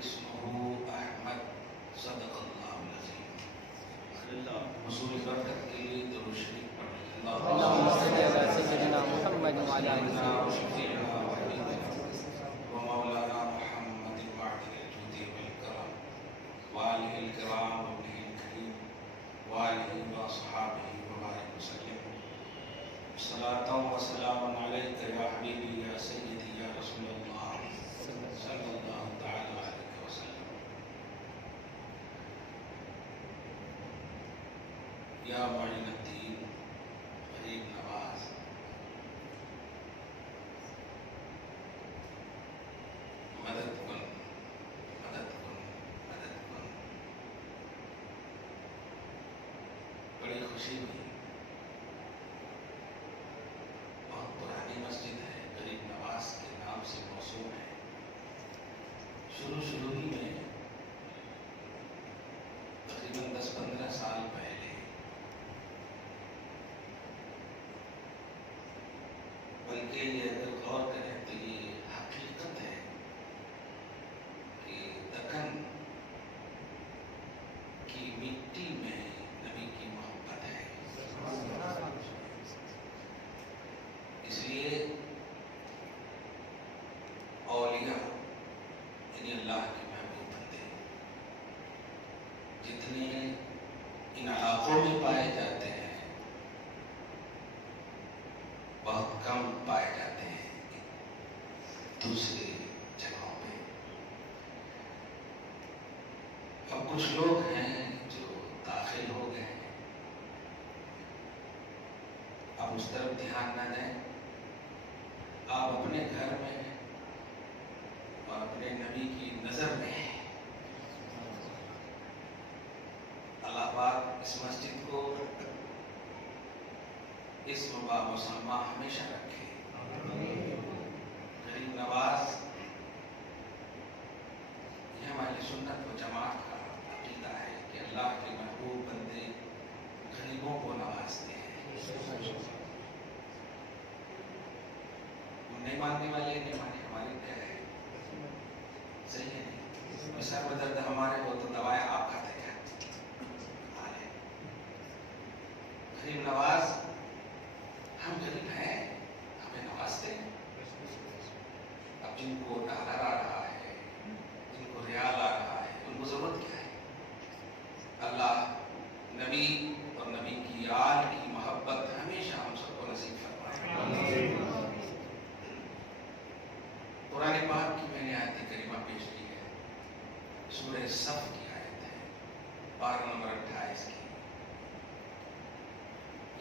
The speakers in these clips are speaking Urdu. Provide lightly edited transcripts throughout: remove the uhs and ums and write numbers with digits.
اسمہ احمد صدق اللہ العظیم. حصول برکت کے لیے درود شریف پڑھیں. اللہم صلی علی سیدنا محمد وعلی آلہ ومولانا محمد وعلى الجود والكرم وآله الكرام وابنه الكريم وآله وأصحابه وبارك وسلم. صلاة وسلام عليك يا حبيبي يا سيدي يا رسول الله صلى الله تعالى عليه وسلم. یا معین الدین غریب نواز، مدد کن مدد کن مدد کن. بڑی خوشی ہوئی. بہت پرانی مسجد ہے، غریب نواز کے نام سے موسوم ہے. شروع ہی میں تقریباً 10-15 سال پہلے بلکہ یہ اگر غور کریں تو یہ حقیقت ہے کہ دکن کی مٹی میں نبی کی محبت ہے. اس لیے اولیاء یعنی اللہ کے محبوب بندے جتنے ان علاقوں میں پائے جاتے ہیں بہت کم پائے جاتے ہیں دوسری جگہوں پہ. اب کچھ لوگ ہیں جو داخل ہو گئے ہیں، اب اس طرف دھیان نہ دیں. آپ اپنے گھر میں اور اپنے نبی کی نظر میں ہیں. اللہ پاک اس مسجد کو اس مباح مسمہ ہمیشہ رکھے. غریب نواز یہ ہماری سنت و جماعت کا عقیدہ ہے کہ اللہ کے محبوب بندے غریبوں کو نوازتے ہیں. نہیں ماننے والے نہیں مانے، ہماری کیا ہے؟ صحیح ہے نہیں. سر میں درد ہمارے ہو تو دوائیں آپ کھاتے ہیں. غریب نواز ہم غریب ہیں، ہمیں نوازتے ہیں. اب جن کو ڈالر آ رہا ہے، جن کو ریال آ رہا ہے، ان کو ضرورت کیا ہے؟ اللہ نبی اور نبی کی آل کی محبت ہمیشہ ہم سب کو نصیب فرمائے. قرآن پاک کی میں نے آیت کریمہ پیش کی ہے، سورہ صف کی آیت ہے، پارہ نمبر 28 کی.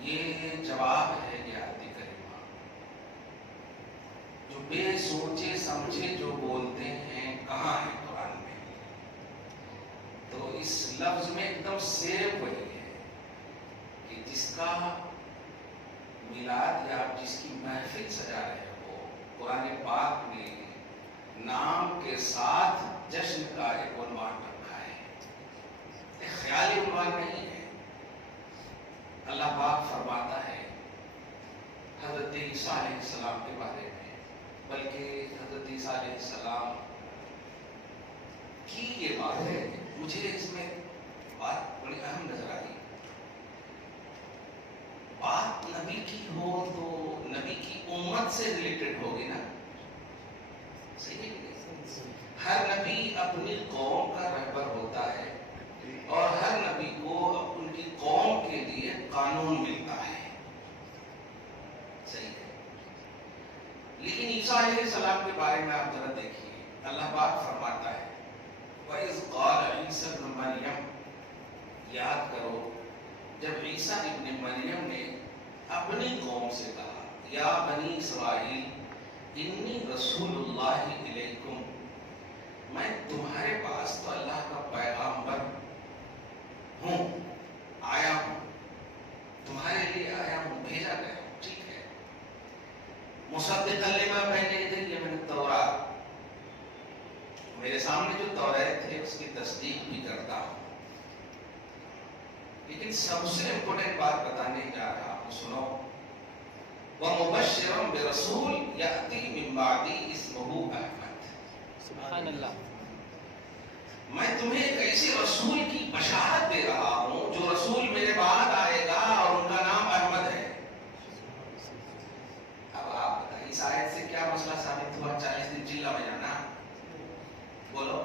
یہ جواب ہے یہ آیت کریمہ جو بے سوچے سمجھے جو بولتے ہیں کہاں ہے قرآن میں. تو اس لفظ میں ایک دم سیب وہی ہے کہ جس کا میلاد یا آپ جس کی محفل سجا رہے ہو، قرآن پاک نے نام کے ساتھ جشن کا ایک عنوان رکھا ہے. ایک خیالی عنوان نہیں ہے. اللہ پاک فرماتا ہے حضرت عیسیٰ علیہ السلام کے بارے میں، بلکہ حضرت عیسیٰ علیہ السلام کی یہ بات ہے. مجھے اس میں بات بڑی اہم نظر آئی. بات نبی کی ہو تو نبی کی امت سے ریلیٹڈ ہوگی نا. صحیح ہے. ہر نبی اپنی قوم کا رہبر ہوتا ہے اور ہر نبی کو ان کی قوم کے لیے قانون ملتا ہے. صحیح ہے. لیکن عیسیٰ علیہ السلام کے بارے میں آپ ذرا دیکھیے. اللہ پاک فرماتا ہے وَإِذْ قَالَ عِيسَى ابْنُ مَرْيَمَ، یاد کرو جب عیسیٰ ابن مریم نے اپنی قوم سے کہا یا بنی اسرائیل انی رسول اللہ علیکم، میں تمہارے پاس تو اللہ کا پیغامبر ہوں، آیا ہوں، تمہارے لیے آیا ہوں، بھیجا گیا ہوں. ٹھیک ہے. مصدقا لما بین یدی من التوراۃ، میرے سامنے جو توریت ہے اس کی تصدیق بھی کرتا ہوں. لیکن سب سے امپورٹنٹ بات بتانے جا رہا ہوں، سنو. وَمُبَشِّرًا بِرَسُولٍ يَأْتِي مِن بَعْدِي اسْمُهُ أَحْمَدُ. سبحان اللہ. میں تمہیں ایک ایسے رسول کی بشارت دے رہا ہوں جو رسول میرے بعد آئے گا اور ان کا نام احمد ہے. اب آپ بتائیں اس آیت سے کیا مسئلہ ثابت ہوا؟ 40 دن چلہ میں جانا. بولو.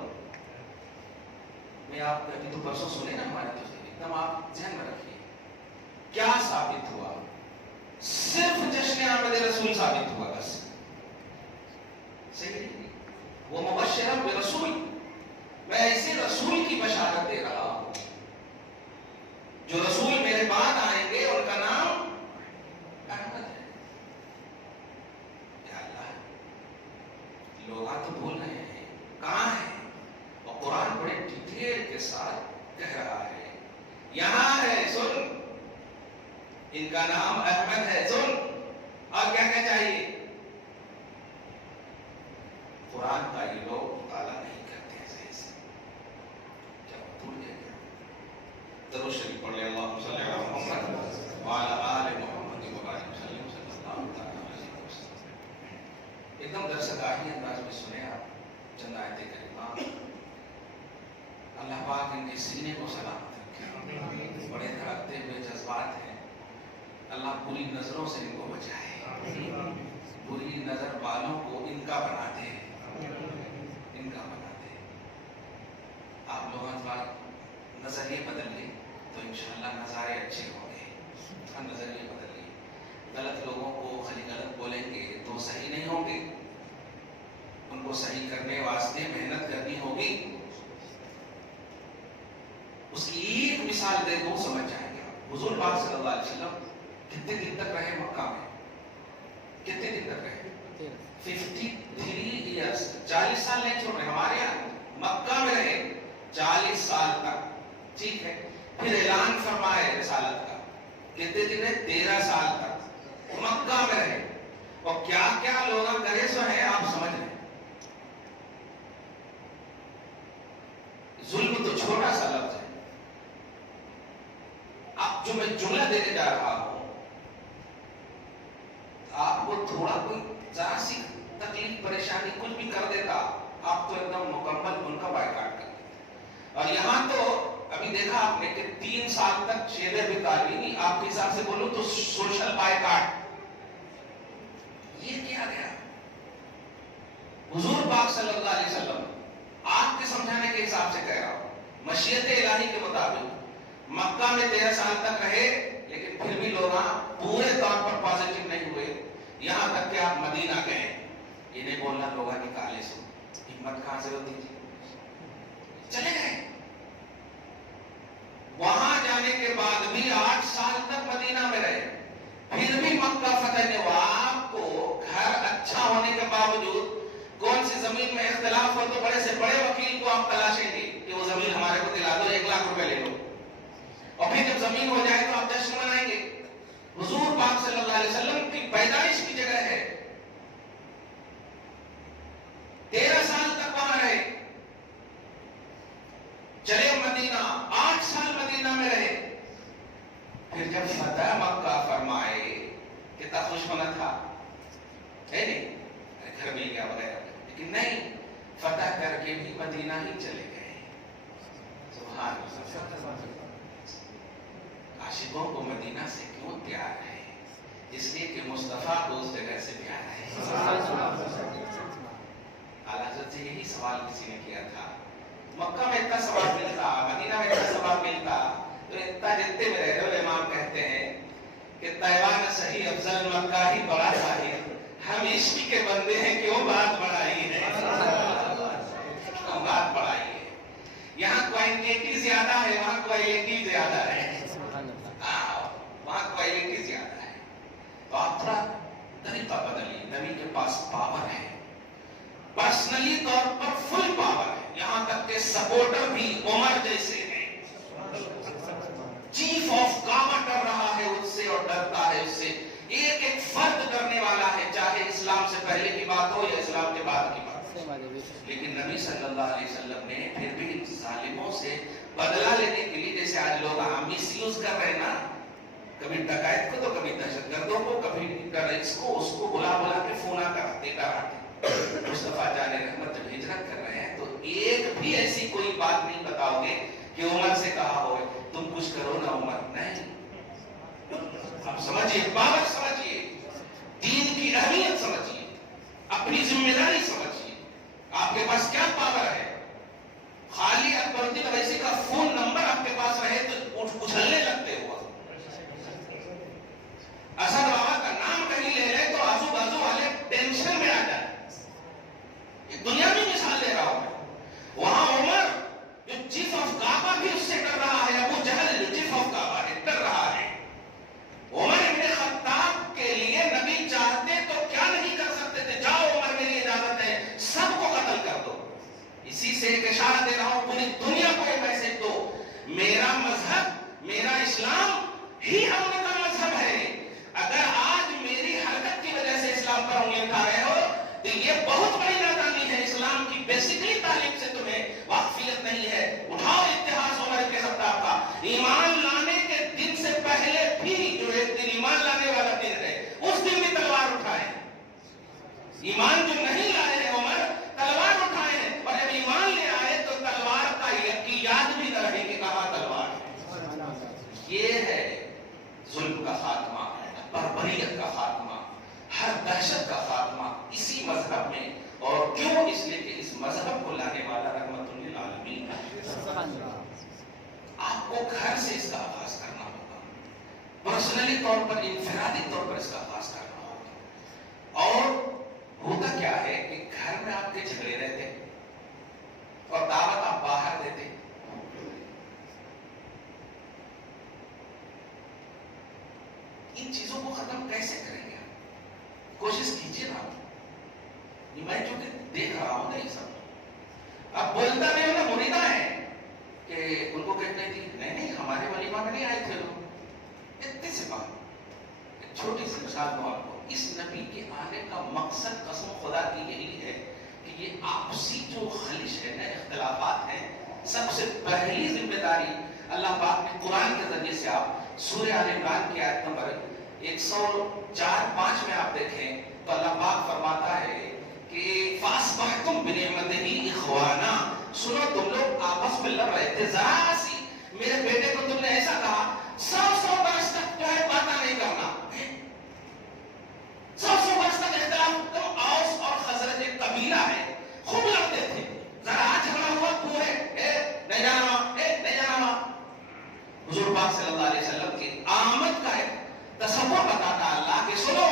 میں آپ ابھی تو پرسوں سنے نا ہمارے تو ایک دم آپ ذہن میں رکھیے کیا ثابت ہوا. صرف جشن آمد رسول ثابت ہوا بس. صحیح. وہ مبشرا برسول، میں ایسے رسول کی بشارت دے رہا ہوں جو رسول میرے بعد آئیں گے ان کا نام احمد ہے. یا اللہ، لوگ تو بول رہے ہیں کہاں ہے؟ اور قرآن بڑے ڈیٹیل کے ساتھ کہہ رہا ہے یہاں ہے سن، ان کا نام احمد ہے سن. اور کیا کہنا چاہیے؟ قرآن کا یہ لوگ مطالعہ نہیں کرتے ہیں صحیح سے. کیا بھول گئے کیا؟ درود شریف پڑھ لیں. اللہم صلی علی محمد وعلی آل محمد وبارک وسلم صلی اللہ علیہ وسلم. ایک دم درسگاہی انداز میں سنے آپ چند آیتیں کریمہ. اللہ پاک ان کے سینے کو سلامت رکھے. بڑے دھڑکتے ہوئے جذبات ہیں. اللہ بری نظروں سے ان کو بچائے. بری نظر والوں کو ان کا بنا دے. ان کا بنا دے. آپ لوگ نظریے بدل لیں تو انشاءاللہ نظارے اچھے ہوں گے. ہم نظریے بدل لیں. غلط لوگوں کو خالی غلط بولیں گے تو صحیح نہیں ہوں گے. ان کو صحیح کرنے واسطے محنت کرنی ہوگی. اس کی ایک مثال دے دو سمجھ جائیں گے. حضور پاک صلی اللہ علیہ وسلم کتنے دن تک رہے مکہ میں؟ کتنے دن تک رہے؟ 53 ایئرس. 40 سال نہیں چھوڑ رہے. ہمارے یہاں مکہ میں رہے 40 سال تک. ٹھیک ہے. پھر اعلان فرمائے رسالت کا. کتنے دن ہے؟ 13 سال تک مکہ میں رہے. اور کیا کیا لوگ کرے سو ہیں آپ سمجھ رہے ہیں. ظلم تو چھوٹا سا لفظ ہے. اب جو میں جملہ دینے جا رہا ہوں آپ کو تھوڑا کوئی ذرا سی تکلیف پریشانی کچھ بھی کر دیتا آپ تو ایک دم مکمل ان کا بائیکاٹ کر دیتے. اور یہاں تو ابھی دیکھا آپ نے کہ 3 سال تک شیبے بھی تعلیمی آپ کے حساب سے بولو تو سوشل بائیکاٹ. یہ کیا گیا؟ حضور پاک صلی اللہ علیہ وسلم آپ کے سمجھانے کے حساب سے کہہ رہا ہوں مشیت الہی کے مطابق مکہ میں 13 سال تک رہے لیکن پھر بھی لوگ پورے طور پر پازیٹیو نہیں ہوئے. یہاں تک کہ آپ مدینہ گئے. یہ نہیں بولنا لوگا نکالے سو ہمت کہاں سے ہوتی تھی. چلے گئے. وہاں جانے کے بعد بھی 8 سال تک مدینہ میں رہے. پھر بھی مکہ فتح نے آپ کو گھر اچھا ہونے کے باوجود کون سی زمین میں اختلاف ہو تو بڑے سے بڑے وکیل کو آپ تلاشیں گے کہ وہ زمین ہمارے کو دلا دو 1 لاکھ روپے لے لو. اور پھر جب زمین ہو جائے تو آپ جشن منائیں گے. حضور پاک صلی اللہ علیہ وسلم کی پیدائش کی جگہ ہے. 13 سال تک وہاں رہے. چلے مدینہ 8 سال مدینہ میں رہے. پھر جب فتح مکہ فرمائے کتنا خوش ہونا تھا ہے نہیں گھر مل گیا وغیرہ. لیکن نہیں فتح کر کے بھی مدینہ ہی چلے گئے. سبحان اللہ. عاشقوں کو مدینہ سے کیوں پیار ہے؟ اس لیے کہ مصطفیٰ کو اس جگہ سے پیار ہے. اعلیٰ حضرت سے یہی سوال کسی نے کیا تھا مکہ میں اتنا ثواب ملتا مدینہ میں اتنا ثواب ملتا تو اتنا جتنے میں رہ رہے. امام کہتے ہیں کہ طیبہ صحیح افضل مکہ ہی بڑا ظاہر. ہم عشق کے بندے ہیں کیوں بات بڑھائی ہے. بات بڑھائی ہے. یہاں کوانٹٹی زیادہ ہے وہاں کوالٹی زیادہ ہے. وہاں کوالٹی زیادہ ہے. تو آپ تھوڑا طریقہ بدلیے. نبی کے پاس پاور ہے. پرسنلی طور پر فل پاور ہے. یہاں تک کہ سپورٹر بھی عمر جیسے ہیں. چیف آف کعبہ ڈر رہا ہے اس سے اور ڈرتا ہے اس سے. ایک ایک فرد ڈرنے والا ہے چاہے اسلام سے پہلے کی بات ہو یا اسلام کے بعد کی بات. لیکن نبی صلی اللہ علیہ وسلم نے پھر بھی ظالموں سے بدلہ لینے کے لیے جیسے آج لوگ مس یوز کر رہے ہیں نا کبھی ڈکیت کو تو کبھی دہشت گردوں کو کبھی ٹیررسٹ کو اس کو بلا کے فونا کراتے. مصطفیٰ جان رحمت جب ہجرت کر رہے ہیں تو ایک بھی ایسی کوئی بات عمر نہیں. آپ سمجھیے پاور سمجھیے, دین کی اہمیت سمجھیے, اپنی ذمہ داری سمجھیے. آپ کے پاس کیا پاور ہے؟ خالی اکبر الدین اویسی کا فون نمبر آپ کے پاس رہے تو اچھلنے لگتے ہو. اسد بابا کا نام کہیں لے لے تو آزو بازو والے ٹینشن میں آ جائے. دنیا میں مثال دے رہا ہوں میں. وہاں عمر جو چیف آف کعبہ بھی اس سے ڈر رہا ہے, ابو جہل جو چیف آف کعبہ ہے ڈر رہا ہے. عمر ابن خطاب کے لیے نبی چاہتے تو کیا نہیں کر سکتے تھے, جاؤ عمر میری اجازت ہے سب کو قتل کر دو. اسی سے ایک اشارہ دے رہا ہوں, پوری دنیا کو ایک میسج دو, میرا مذہب میرا اسلام ہی امن کا مذہب ہے. اگر آج میری حرکت کی وجہ سے اسلام پر انگلی اٹھا رہے ہو تو یہ بہت بڑی نادانی ہے. اسلام کی بیسیکلی تعلیم سے تمہیں واقفیت نہیں ہے. اٹھاؤ اتحاد عمر کے خطاب کا. ایمان لانے کے دن سے پہلے بھی جو ایک دن ایمان لانے والا دن ہے اس دن بھی تلوار اٹھائیں. ایمان جو نہیں لائے ہیں عمر تلوار اٹھائے ہیں, اور جب ایمان لے آئے تو تلوار کی یاد بھی نہ رہے کہ کہاں تلوار ہے. یہ ہے ظلم کا خاتمہ, بربریت کا خاتمہ, ہر دہشت کا خاتمہ اسی مذہب میں. اور کیوں؟ اس لیے کہ اس مذہب کو لانے والا رحمت للعالمین ہے. آپ کو گھر سے اس کا آغاز کرنا ہوگا, پرسنلی طور پر, انفرادی طور پر اس کا آغاز کرنا ہوگا. اور ہوتا کیا ہے کہ گھر میں آپ کے جھگڑے رہتے اور دعوت آپ باہر دیتے. ان چیزوں کو ختم کیسے کریں گے؟ کوشش کیجیے نا. میں جو کہ دیکھ رہا ہوں نا یہ سب, اب بولتا نہیں ہوں نا, مریدہ ہے کہ ان کو کہتے تھی نہیں ہمارے ولیمہ میں نہیں آئے تھے لوگ. اتنے سے بات, ایک چھوٹی سی مثال دوں آپ کو. اس نبی کے آنے کا مقصد قسم خدا کی یہی ہے کہ یہ آپسی جو خلش ہے نا, اختلافات ہیں, سب سے پہلی ذمہ داری اللہ پاک نے قرآن کے ذریعے سے, آپ سورہ آل عمران کی آیت نمبر 104-5 میں آپ دیکھیں تو اللہ پاک فرماتا ہے کہ فَأَصْبَحْتُمْ بِنِعْمَتِهِ إِخْوَانًا. سنو تم لوگ آپس میں لڑ رہے تھے, ذرا سی میرے بیٹے کو تم نے ایسا کہا, 100 برس تک جو ہے باتیں نہیں کرنا, 100 برس تک اختلاف. اوس اور خزرج ایک قبیلہ ہے, خوب لڑتے تھے, ذرا جھگڑا ہوا پورے نہیں جانا نہیں جانا. حضور پاک صلی اللہ علیہ وسلم کی آمد کا ایک تصور بتاتا اللہ کہ سنو,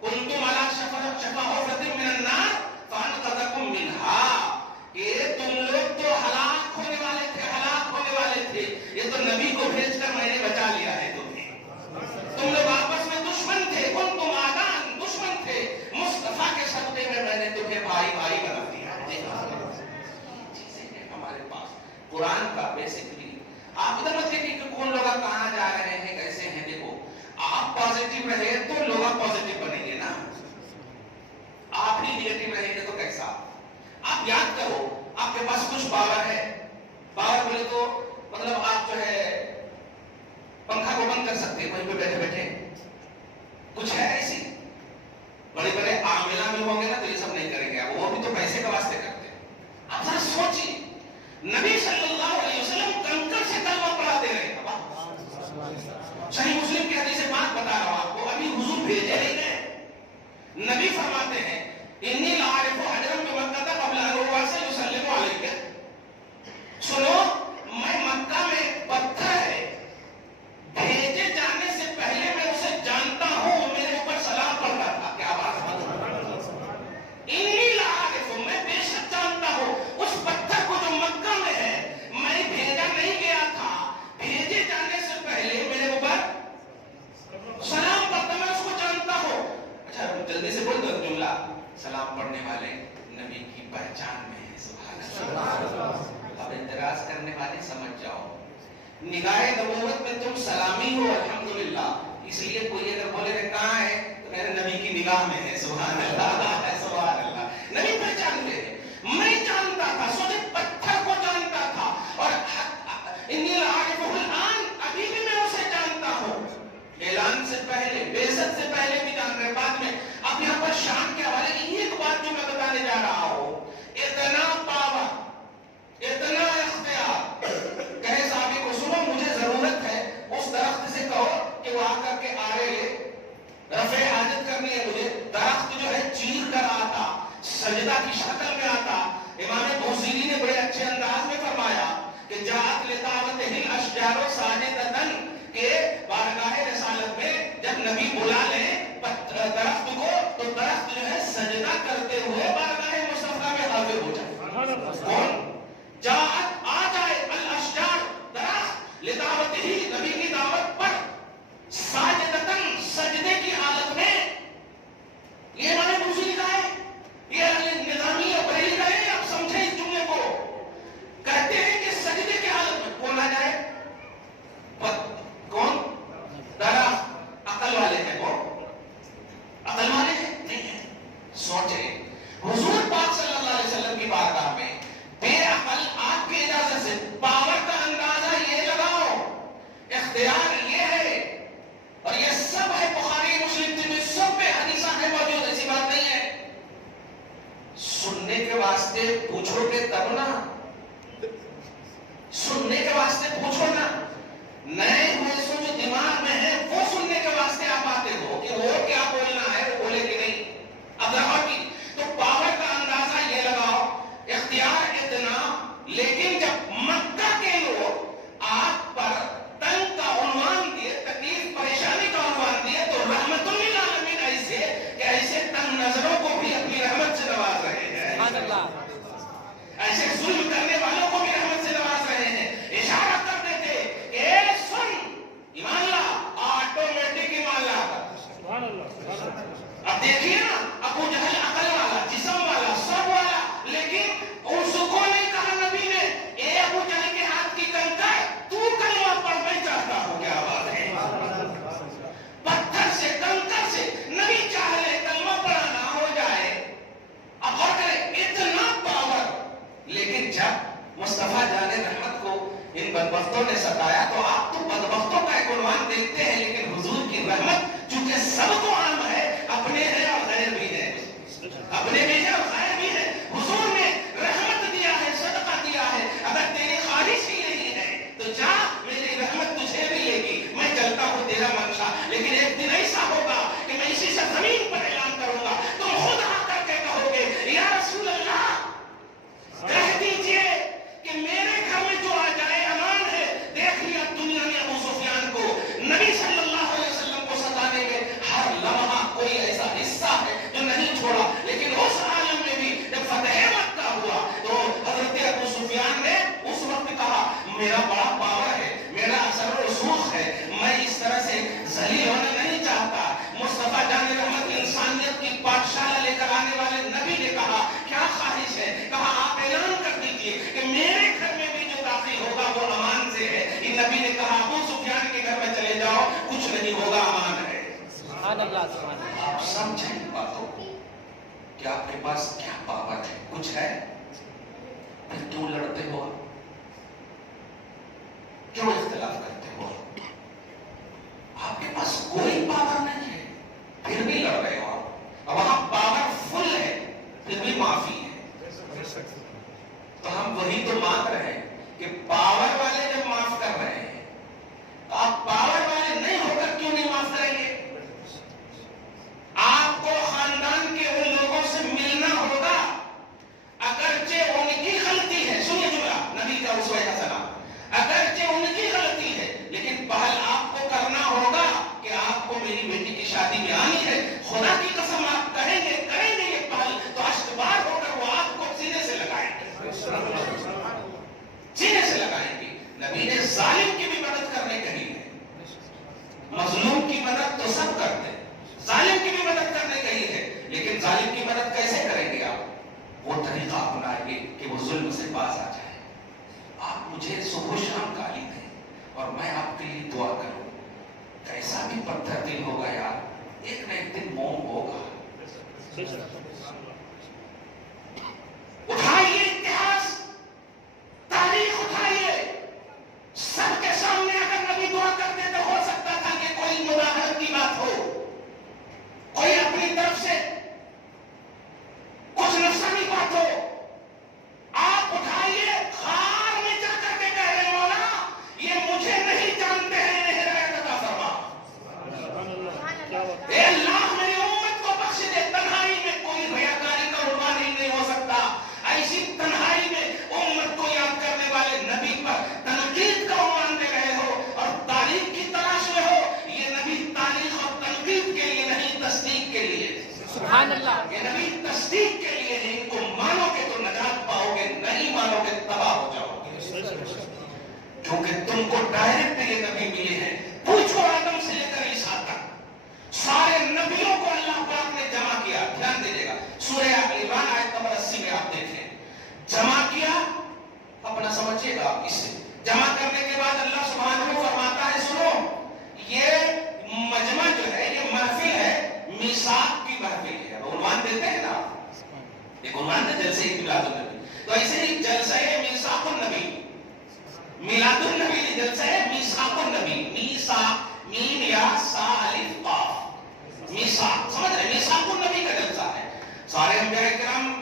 کنتم علی شفا حفرۃ من النار فانقذکم منها. کہ تم لوگ تو ہلاک ہونے والے تھے, ہلاک ہونے والے تھے, یہ تو نبی کو بھیج کر میں نے بچا لیا ہے تمہیں. تم لوگ آپس میں دشمن تھے, کنتم آدان, دشمن تھے, مصطفیٰ کے صدقے میں میں نے تمہیں بھائی بھائی بنا دیا. چیزیں ہیں ہمارے پاس قرآن کا بیسکلی. آپ ادھر مت دیکھیں کہ کون لوگ کہاں جا رہے ہیں, کیسے ہیں. دیکھو آپ پازیٹیو رہے تو لوگ پازیٹیو بنیں گے نا, آپ ہی نیگیٹو رہیں گے تو کیسا. آپ یاد کرو آپ کے پاس کچھ پاور ہے, پاور بولے تو مطلب آپ جو ہے پنکھا کو بند کر سکتے ہیں وہیں پہ بیٹھے بیٹھے, کچھ ہے ایسی. بڑے بڑے عاملہ میں ہوں گے نا تو یہ سب نہیں کریں گے, وہ بھی تو پیسے کا واسطے کرتے ہیں. آپ ذرا سوچیے, نبی صلی اللہ علیہ وسلم کنکر سے کلمہ پڑھاتے رہے. صحیح مسلم کی حدیث پاک بتا رہا ہوں آپ کو, ابھی حضور بھیجے نہیں گئے. نبی فرماتے ہیں انی لعارف حجرا بمکہ قبل ان ابعث یسلم علیک. سنو میں مکہ میں ایک پتھر ہے, بھیجے جانے سے پہلے میں اسے جانتا ہوں, میرے اوپر سلام پڑھ رہا تھا. کیا بات ہے, انی لعارف, میں بے شک جانتا ہوں اس پتھر کو جو مکہ میں ہے, میں بھیجا نہیں گیا تھا, بھیجے جانے سے پہلے میرے اوپر سلام پڑھتا, میں اس کو جانتا ہوں. اچھا جلدی سے بول دو جملہ, سلام پڑھنے والے نبی کی پہچان میں ہے. سبحان اللہ. اب اعتراض کرنے والے سمجھ جاؤ, نگاہ نبوت میں تم سلامی ہو الحمدللہ, اس لیے کوئی اگر بولے کہ کہاں ہے تو میرے نبی کی نگاہ میں ہے. سبحان اللہ, سبحان اللہ. نبی پہچانتے ہیں, میں جانتا تھا, سوچے پتھر کو جانتا تھا, اور انی لعارفہ الآن, ابھی بھی میں اسے جانتا ہوں. اعلان سے پہلے, بعثت سے پہلے بھی جان رہے, بعد میں. اب یہاں پر شان کے حوالے کی ایک بات جو میں بتانے جا رہا ہوں, اتنا پاور, اتنا اختیار, کہے صحابی کو سنو مجھے ضرورت ہے اس عقل میں آتا. امام بوصیری نے بڑے اچھے انداز میں فرمایا کہ جاءت لدعوتہ الاشجار ساجدۃ، کہ بارگاہ رسالت میں جب نبی بلا لیں درخت کو تو درخت جو ہے سجدہ کرتے ہوئے بارگاہ مصطفیٰ میں حاضر ہو جائے. کون؟ جاءت، آ جائے، الاشجار درخت، لدعوتہ نبی کی دعوت پر، ساجدتاً سجدے کی حالت میں. یہ ہمارے بوصیری کا ہے، یہ نظامی اور بریلی کا ہے. آپ سمجھیں اس جملے کو. کہتے ہیں کہ سجدے کی حالت میں کون آ جائے؟ کون؟ درخت. عقل والے ہیں وہ؟ عقل والے ہیں؟ نہیں ہیں. سوچیں حضور پاک صلی اللہ علیہ وسلم کی بارگاہ میں بے عقل آپ کی اجازت سے پاور کا اندازہ یہ لگاؤ، اختیار یہ ہے، اور یہ سب ہے بخاری مسلم میں سب میں حدیثاں ہیں موجود، ایسی بات نہیں ہے. سننے کے واسطے پوچھو گے تب نا، سننے کے واسطے پوچھو نا. نئے ہوئے سو جو دماغ میں ہے وہ سننے کے واسطے آپ آتے ہو کہ وہ کیا بولنا ہے، وہ بولے کہ نہیں. اب رہا کی تو پاور کا اندازہ یہ لگاؤ، اختیار اتنا. لیکن جب مکہ کے لوگ آپ پر تنگ کا عنوان دیے، تکلیف پریشانی کا عنوان دیے، تو رحمت للعالمین ایسے کہ ایسے تنگ نظروں کو بھی اپنی رحمت سے نواز رہے ہیں. ایسے ظلم کرنے والوں کو بھی رحمت سے نواز رہے ہیں. اشارہ کر دیتے کہ اے سن، ایمان لا، آٹومیٹک ایمان لا. اب دیکھیے نا، ابو جہل عقل والا، جسم والا، سب والا، لیکن اس کو نہیں کہا نبی نے اے ابو جہل کے ہاتھ کی کنکر تو کلمہ پڑھنا چاہتا ہو. کیا بات ہے! پتھر سے، کنکر سے نبی چاہ لے کلمہ پڑھانا ہو جائے. اب اور کرے اتنا پاور. لیکن جب مصطفیٰ جان رحمت کو ان بدبختوں نے ستایا تو آپ تو بدبختوں کا ایک عنوان دیکھتے ہیں، لیکن حضور کی رحمت چونکہ سب کو عام ہے، اپنے ہیں اور غیر بھی ہیں، اپنے بھی ہیں اور غیر بھی ہیں. حضور نے رحمت دیا ہے، صدقہ دیا ہے. اگر تیری خواہش ہی نہیں ہے تو جا، میری رحمت تجھے بھی لے گی. میں چلتا ہوں تیرا منشا، لیکن ایک دن ایسا ہوگا کہ میں اسی سے زمین پر اعلان کروں گا، تم خود آ کر کے کہو گے یا رسول اللہ، کہہ دیجئے کہ میرے گھر میں جو آ جائے امان ہے. دیکھ لیا دنیا نے ابو سفیان کو نبی صلی اللہ علیہ وسلم کو ستانے میں ہر لمحہ کوئی ایسا حصہ ہے جو نہیں چھوڑا. لیکن اس عالم میں بھی جب فتح مکہ ہوا تو حضرت ابو سفیان نے اس وقت کہا میرا بڑا پاور ہے، میرا اثر و رسوخ ہے، میں اس طرح سے ذلیل ہونا نہیں چاہتا. مصطفیٰ جان رحمت انسانیت کی پادشاہ لے کر آنے والے نبی نے کہا کیا خواہش ہے؟ کہا آپ اعلان کر دیجئے کہ میرے گھر میں بھی جو داخل ہوگا وہ امان سے ہے. ان نبی نے کہا ابو سفیان کے گھر میں چلے جاؤ، کچھ نہیں ہوگا، امان ہے. آپ سمجھیں باتوں کو کہ آپ کے پاس کیا پاور ہے. کچھ ہے پھر کیوں لڑتے ہو، کیوں اختلاف کرتے ہو؟ آپ کے پاس کوئی پاور نہیں ہے پھر بھی لڑ رہے ہو. اب وہاں پاور فل ہے پھر بھی معافی ہے. تو ہم وہی تو مانگ رہے ہیں کہ پاور والے جب معاف کر رہے ہیں تو آپ پاور والے نہیں ہو کر کیوں نہیں معاف کریں گے؟ آپ کو خاندان کے ان لوگوں سے ملنا ہوگا، اگرچہ ان کی غلطی ہے. سنیے جملہ نبی کا اسوہ حسنہ، اگرچہ ان کی غلطی ہے لیکن پہل آپ کو کرنا ہوگا کہ آپ کو میری بیٹی کی شادی میں آنی ہے. خدا کی قسم آپ کہیں گے، کریں گے یہ پہل تو اشتبار ہو کر وہ آپ کو سینے سے لگائیں گے، سینے سے لگائیں گے. نبی نے ظالم کی بھی مدد کرنے کہی ہے. مظلوم کی مدد تو سب کرتے ہیں، ظالم کی بھی مدد کرنے کہی ہے. لیکن ظالم کی مدد کیسے کریں گے آپ؟ وہ طریقہ اپنائیں گے کہ وہ ظلم سے باز آ جائے. آپ مجھے صبح شام گالی دیں اور میں آپ کے لیے دعا کروں. کیسا بھی پتھر دل ہوگا یار، ایک نہ ایک دن موم ہوگا. اٹھائیے اتہاس، تاریخ اٹھائیے. سب کے سامنے اگر نبی دعا کرتے تو ہو سکتا تھا کہ کوئی مداحرت کی بات ہو، کوئی اپنی طرف سے کچھ نفسانی بات ہو. آپ اٹھائیے، خار میں جا کر کے کہہ رہے مولا یہ مجھے نہیں جانتے ہیں، انہیں ہدایت عطا فرما. اے اللہ میری امت کو بخش دے. تنہائی میں کوئی تم کو ڈائریکٹ یہ نبی ملے ہیں. پوچھو آدم سے لے کر عیسیٰ تک سارے نبیوں کو اللہ پاک نے جمع کیا. دھیان دیجیے گا, سورہ آل عمران آیت نمبر 80 میں آپ دیکھیں, جمع کیا. اپنا سمجھیے گا, اسے جمع کرنے کے بعد اللہ سبحانہ و فرماتا ہے سنو, یہ مجمع جو ہے, یہ محفل ہے, میثاق کی محفل ہے. عنوان دیتے ہیں نا, ایک عنوان ہے جلسے میلاد النبی, تو ایسے ہی جلسہ میثاق النبی, میلاد النبی جلسہ میثاق النبی. میثاق میم یا سا الف قاف, میثاق سمجھ رہے, میثاق النبی کا جلسہ ہے. سارے انبیاء کرام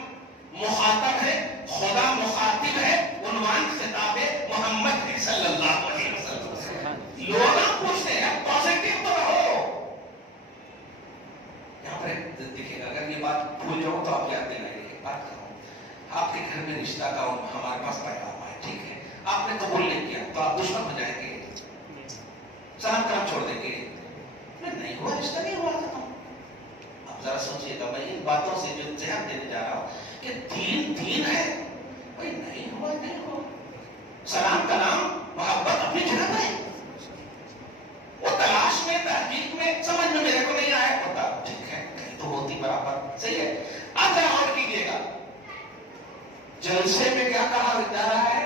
مخاطب ہے, خدا مخاطب ہے, عنوان خطاب محمد صلی اللہ علیہ وسلم. لوگ آپ پوچھتے ہیں پازیٹیو تو رہو. یہاں پر دیکھیں گا, اگر یہ بات بھول جاؤ تو آپ یاد دلائیں گے. بات کروں, آپ کے گھر میں رشتہ کا ہمارے پاس پیغام ہے, ٹھیک ہے, آپ نے قبول نہیں کیا تو آپ دشمن ہو جائیں گے, سلام کرام چھوڑ دیں گے, نہیں ہوا رشتہ نہیں ہوا ختم. اب ذرا سوچئے گا, میں ان باتوں سے جو ذہن دینے جا رہا ہوں کہ دین دین ہے, بھائی نہیں ہوا نہیں ہوا, سلام کلام محبت اپنی جگہ پہ ہے. وہ تلاش میں تحقیق میں سمجھ میں میرے کو نہیں آیا ہوتا, ٹھیک ہے, کہیں تو ہوتی برابر, صحیح ہے. اب ذرا اور کیجیے گا, جلسے میں کیا کہا جا رہا ہے,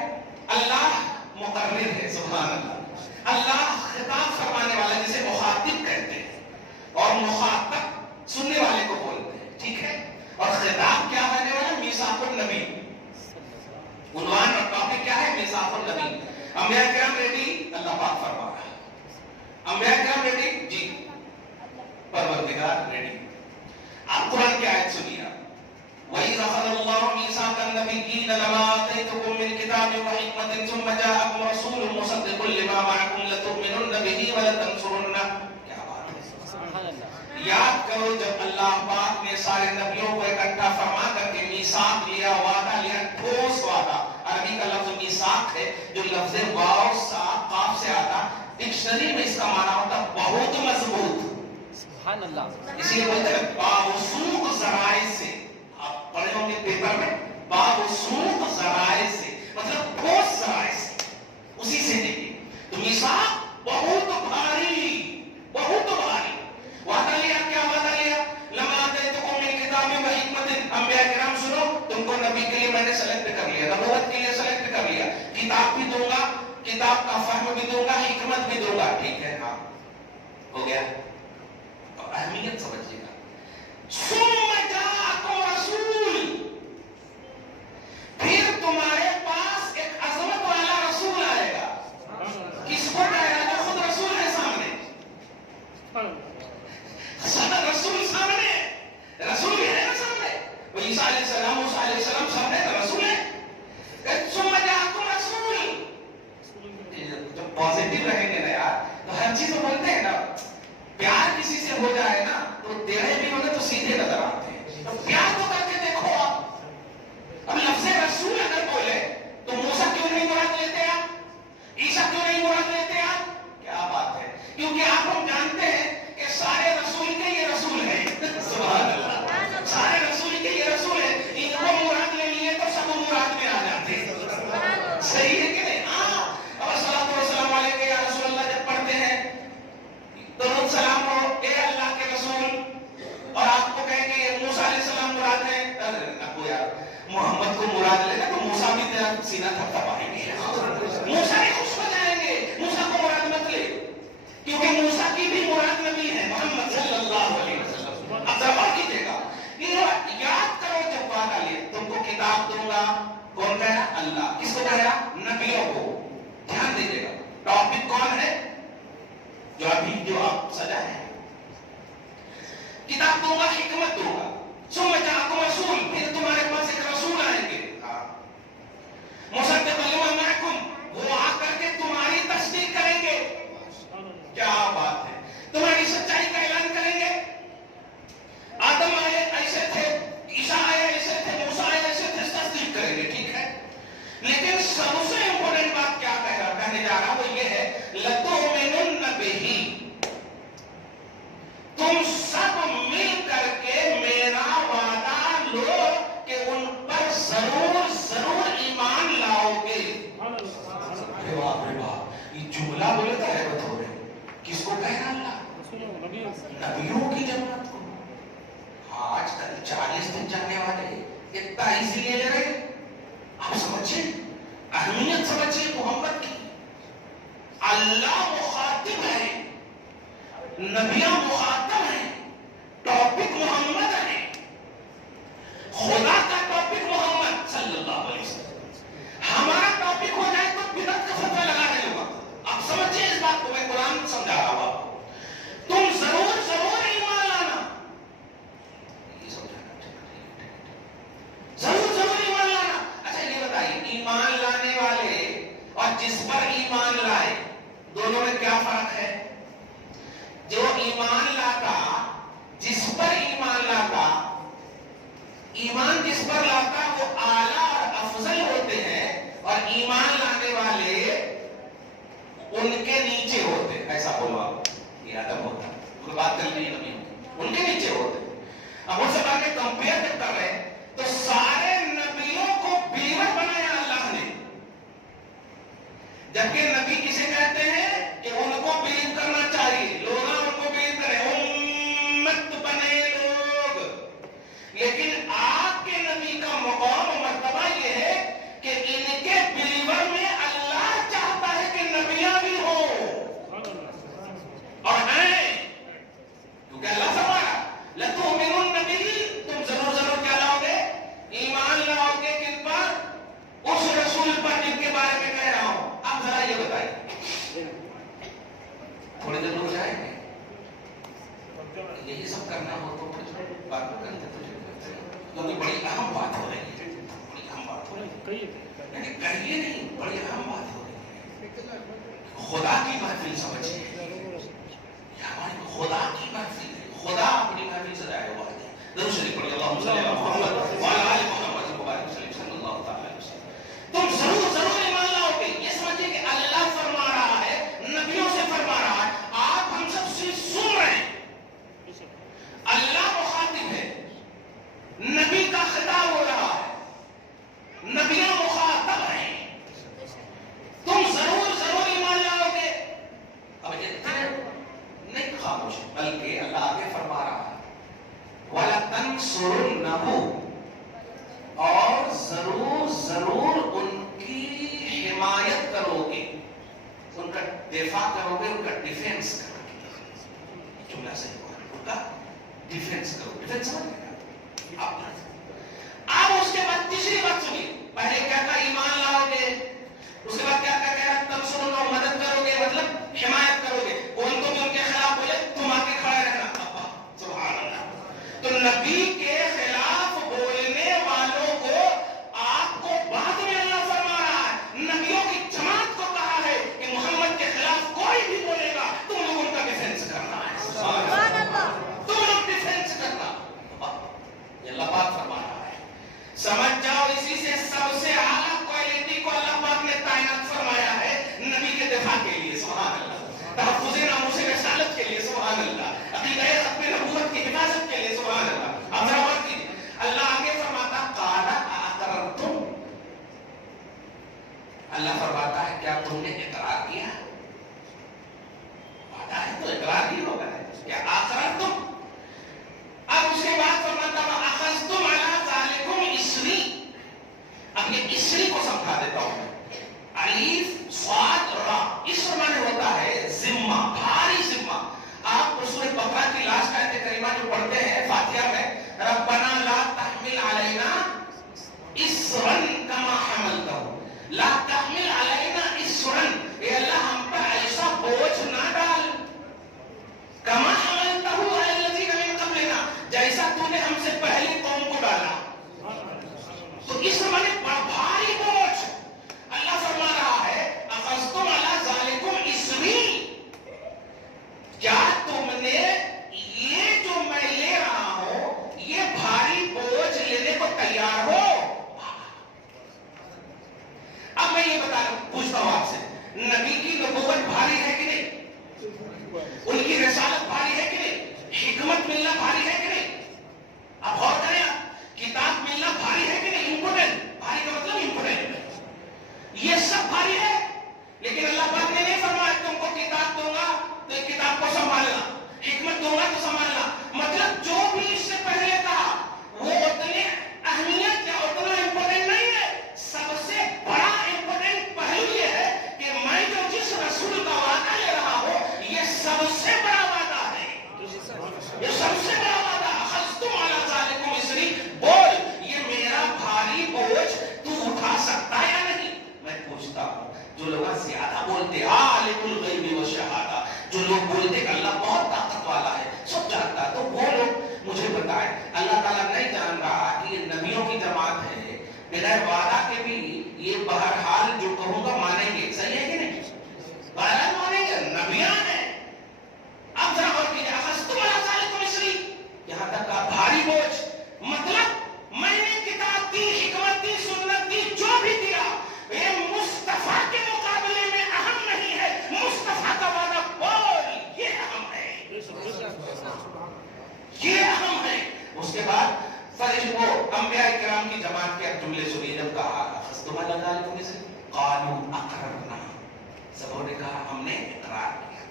اللہ مقرر ہے, سبحان اللہ, اللہ خطاب فرمانے والا جسے مخاطب کہتے ہیں, اور مخاطب سننے والے کو بولتے ہیں, ٹھیک ہے. اور خطاب کیا ہونے والا, میثاق النبی. عنوان اور ٹاپک کیا ہے, میثاق النبی. انبیاء کرام ریڈی, اللہ پاک فرما رہا ہے. انبیاء کرام ریڈی, جی پروردگار ریڈی. آپ قرآن کی آیت سنیے. وَإِذْ أَخَذَ اللَّهُ مِيثَاقَ النَّبِيِّينَ لَمَا آتَيْتُكُم مِّنْ كِتَابٍ وَحِكْمَةٍ ثُمَّ جَاءَكُمْ رَسُولٌ مُّصَدِّقٌ لِّمَا مَعَكُمْ لَتُؤْمِنُنَّ بِهِ وَلَتَنصُرُنَّهُ. کیا بات ہے, یاد کرو جب اللہ پاک نے سارے نبیوں کو اکٹھا فرما کر کے میثاق لیا, وعدہ لیا, ٹھوس وعدہ. عربی کا لفظ میثاق ہے جو لفظ واو سا قاف سے آتا, ڈکشنری میں اس کا معنی ہوتا بہت مضبوط. سبحان اللہ. اسی لیے بولتے ہیں باوثوق ذرائع سے, آپ پڑھے ہوں گے پیپر میں, باوثوق ذرائع سے مطلب ٹھوس ذرائع سے, اسی سے دیکھیے. تو میثاق بہت بھاری, بہت بھاری. وعدہ لیا, کیا وعدہ لیا, لما آتیتکم من کتاب و حکمت. انبیاء کرام سنو, تم کو نبی کے لیے میں نے سلیکٹ کر لیا, نبوت کے لیے سلیکٹ کر لیا, کتاب بھی دوں گا, کتاب کا فہم بھی دوں گا, حکمت بھی دوں گا, ٹھیک ہے, ہاں ہو گیا. اہمیت سمجھیے گا. ثم جاءکم رسول, پھر تمہارے پاس ایک عظمت والا رسول آئے گا. کس کو کہے گا, جو خود رسول ہے سامنے. رسول سامنے, رسول بھی ہے نا سامنے. وہ عیسیٰ علیہ السلام, موسیٰ علیہ السلام سامنے تو رسول ہے. ثم جاءکم رسول, جب پازیٹیو رہیں گے نا یار تو ہر چیز بولتے ہیں نا. پیار کسی سے ہو جائے نا تو ٹیڑھے بھی ہونے تو سیدھے نظر آتے ہیں. تو پیار تو کر کے دیکھو آپ. اب لفظ رسول اگر بولے تو موسیٰ کیوں نہیں مراد لیتے آپ, عیسیٰ کیوں نہیں مراد لیتے آپ, کیا بات ہے, کیونکہ آپ ہم جانتے ہیں کہ سارے رسول کے یہ رسول ہیں. سبحان اللہ, سارے رسول کے یہ رسول ہیں, ان کو مراد لے لیے تو سب مراد میں آ جاتے ہیں. صحیح ہے کہ نہیں. ہاں, اب الصلوۃ والسلام علیک یا رسول اللہ جب پڑھتے ہیں, درود سلام ہو اے اللہ کے رسول, اور آپ کو کہیں کہ موسیٰ علیہ السلام مراد ہے, ابو یار محمد کو مراد لینا تو موسیٰ بھی تیرا سینہ تھپ تھپائیں گے, موسیٰ بھی خوش ہو جائیں گے. موسیٰ کو مراد مت لے, کیونکہ موسیٰ کی بھی مراد نبی ہے محمد صلی اللہ علیہ وسلم. اب ذرا کیجیے گا, یاد کرو جب وعدہ لیا تم کو کتاب دوں گا, کون کہا, اللہ. کس کو کہا, نبیوں کو. دھیان دیجیے گا, ٹاپک کون ہے جو ابھی جو آپ سجائے ہیں. کتاب دوں گا, حکمت دوں گا. ثم جاءکم رسول, پھر تمہارے پاس ایک رسول آئیں گے. مصدق لما معکم, وہ آ کر کے تمہاری تصدیق کریں گے. کیا بات ہے, تمہاری سچائی کا اعلان کریں گے. آدم آئے ایسے تھے, عیسیٰ آئے ایسے تھے, موسیٰ آئے ایسے تھے, تصدیق کریں گے, ٹھیک ہے. لیکن سب سے امپورٹنٹ بات کیا کہنے جا رہا وہ یہ ہے, لَتُؤْمِنُنَّ بِهِ, تم سب مل کر کے میرا وعدہ لو کہ ان پر یہ جملہ بولے تو حیرت ہو رہے کس کو کہہ رہا اللہ؟ نبیوں کی جماعت کو. آج کل 40 دن جانے والے اتنا ایزی لے لے رہے. آپ سمجھیں اہمیت سمجھیں محمد کی. اللہ مخاطب ہے, نبیاں مخاطب ہیں, ٹاپک محمد ہے, خدا کا ٹاپک محمد صلی اللہ علیہ وسلم. ہمارا ٹاپک ہو جائے تو بدعت کا فتویٰ لگا رہے ہوگا. آپ سمجھیں اس بات کو, میں قرآن سمجھا رہا ہوں. تم ضرور ضرور ایمان لانا, ضرور ضرور ایمان لانا. اچھا یہ بتائیے, ایمان لانے والے اور جس پر ایمان لائے دونوں میں کیا فرق ہے؟ جو ایمان لاتا, جس پر ایمان لاتا, ایمان جس پر لاتا وہ اعلیٰ اور افضل ہوتے ہیں, اور ایمان لانے والے ان کے نیچے ہوتے ہیں. ایسا بولو آپ, یہ ادب ہوتا ہے, کوئی بات کر رہی ہے, ان کے نیچے ہوتے ہیں. اب ان سے آگے کمپیئر کر رہے ہیں تو سارے نبیوں کو بیور بنایا اللہ نے, جبکہ نبی کسے کہتے ہیں کہ ان کو بلیو کرنا چاہیے, لوگ ان کو بلیو کریں, امت بنے لوگ. لیکن آپ کے نبی کا مقام و مرتبہ یہ ہے کہ ان کے بلیور میں اللہ چاہتا ہے کہ نبیاں بھی ہوں اور ہیں, کیونکہ اللہ فرمایا لَتُؤْمِنُنَّ بِهِ, تم ضرور ضرور کیا لاؤ گے, ایمان لاؤ گے کن پر, اس رسول پر جن کے بارے میں کہہ رہا ہوں. آپ ذرا یہ بتائیں, تھوڑے دیر ہو جائیں گے, یہی سب کرنا ہو تو پھر بات کرتے کیونکہ بڑی اہم بات ہو رہی ہے, بڑی اہم بات ہو رہی ہے, یعنی کہیے نہیں, بڑی اہم بات ہو رہی ہے. خدا کی محفل سمجھیے, ہماری خدا کی محفل ہے, خدا اپنی محفل سجائے ہوا ہے. درود شریف پڑھیے, اللہم صلی علی محمد وعلی آل محمد مبارک وسلم صلی اللہ تعالی علیہ وسلم. تم ضرور ضرور ایمان لاؤ گے. یہ سمجھیے کہ اللہ فرما رہا ہے, نبیوں سے فرما رہا ہے, آپ ہم سب سے سن رہے ہیں. اللہ مخاطب ہے, نبی کا خطاب ہو رہا ہے, نبیوں مخاطب ہیں, تم ضرور ضرور ایمان لاؤ گے. اب اتنے نہیں خاموش, بلکہ اللہ آگے فرما رہا ہے وَلَتَنْصُرُنَّهُ, اور ضرور ضرور ان کی حمایت کرو گے, ان کا دفاع کرو گے, ان کا ڈیفینس کرو گے. جملہ صحیح ہوا, ان کا ڈیفینس کرو. ڈیفینس سمجھ گئے آپ؟ اس کے بعد تیسری بات سنیے. پہلے کیا کہا, ایمان لاؤ گے, اس کے بعد کیا کہا, تنصرون, مدد کرو گے, مطلب حمایت کرو گے. کون تو بھی ان کے خلاف ہو جائے تم آ کے کھڑے رہنا. سبحان اللہ. تو نبی کے خلاف بولنے والوں کو آپ کو بعد میں اللہ فرما رہا ہے, نبیوں کی جماعت کو کہا ہے کہ محمد کے خلاف کوئی بھی بولے گا تم لوگ ان کا ڈیفینس کرنا ہے. سبحان اللہ. تم لوگ ڈیفینس کرنا, یہ اللہ پاک فرما رہا ہے. سمجھ جاؤ, اسی سے سب سے اعلیٰ کوالٹی کو اللہ پاک نے تعینات فرمایا ہے نبی کے دفاع کے لیے. سبحان اللہ. تحفظ ناموس رسالت کے لیے. سبحان اللہ. عقیدۂ ختم نبوت کی حفاظت کے لیے. سبحان اللہ. اب ذرا غور کیجیے, اللہ آگے فرماتا قَالَ أَأَقْرَرْتُمْ, اللہ فرماتا ہے کیا تم نے اقرار کیا؟ وعدہ ہے تو اقرار ہی ہوگا, کیا أَقْرَرْتُمْ. اب اس کے بعد فرماتا وَأَخَذْتُمْ عَلَىٰ ذَلِكُمْ إِصْرِي. اب یہ اسری کو سمجھا دیتا ہوں. الف صاد را, اسر معنی ہوتا ہے ذمہ, بھاری ذمہ. آپ سورۃ بقرہ کی لاسٹ آیت کریمہ جو پڑھتے ہیں فاتحہ میں, ربنا لا تحمل علینا اسرا کما حملتہ, لا تحمل علینا اسرا, اے اللہ ہم پر ایسا بوجھ نہ ڈال, کما حملتہ علی الذین من قبلنا, جیسا تو نے ہم سے پہلی قوم کو ڈالا. تو اسر معنی بھاری بوجھ. اللہ فرما رہا ہے اخذتم علی ذالکم اسری, کیا تم نے یہ جو میں لے رہا ہوں یہ بھاری بوجھ لینے کو تیار ہو؟ اب میں یہ پوچھتا ہوں آپ سے, نبی کی نبوت بھاری ہے کہ نہیں, ان کی رسالت بھاری ہے کہ نہیں, حکمت ملنا بھاری ہے کہ نہیں؟ اب غور کریں, کتاب ملنا بھاری ہے کہ نہیں؟ امپورٹنٹ. بھاری کا مطلب امپورٹنٹ. یہ سب بھاری ہے, لیکن اللہ پاک نے نہیں فرمایا بولتے عالم الغیب والشہادہ، جو لوگ بولتے کہ اللہ بہت طاقت والا ہے، سب جانتا، تو وہ لوگ مجھے بتائیں اللہ تعالیٰ نہیں جان رہا کہ یہ نبیوں کی جماعت ہے، بغیر وعدہ کے بھی یہ بہرحال جو کہوں گا مانیں گے، صحیح ہے کہ نہیں؟ بہرحال مانیں گے، نبیان ہیں۔ اب ذرا غور کیجیے، اخذتم علی ذالکم اصری، یہاں تک کا بھاری بوجھ، مطلب میں نے کتاب دی، حکمت دی، سنت دی، جو بھی دیا یہ مصطفیٰ کے مقابلے میں اہم نہیں ہے، مصطفیٰ کا وعدہ بول یہ اہم ہے، یہ اہم ہے۔ اس کے بعد فرش وہ انبیاء کرام کی جماعت کے جملے سنیے، جب کہا اخذتم علی ذالکم اصری قالوا اقررنا، سبوں نے کہا ہم نے اقرار کیا،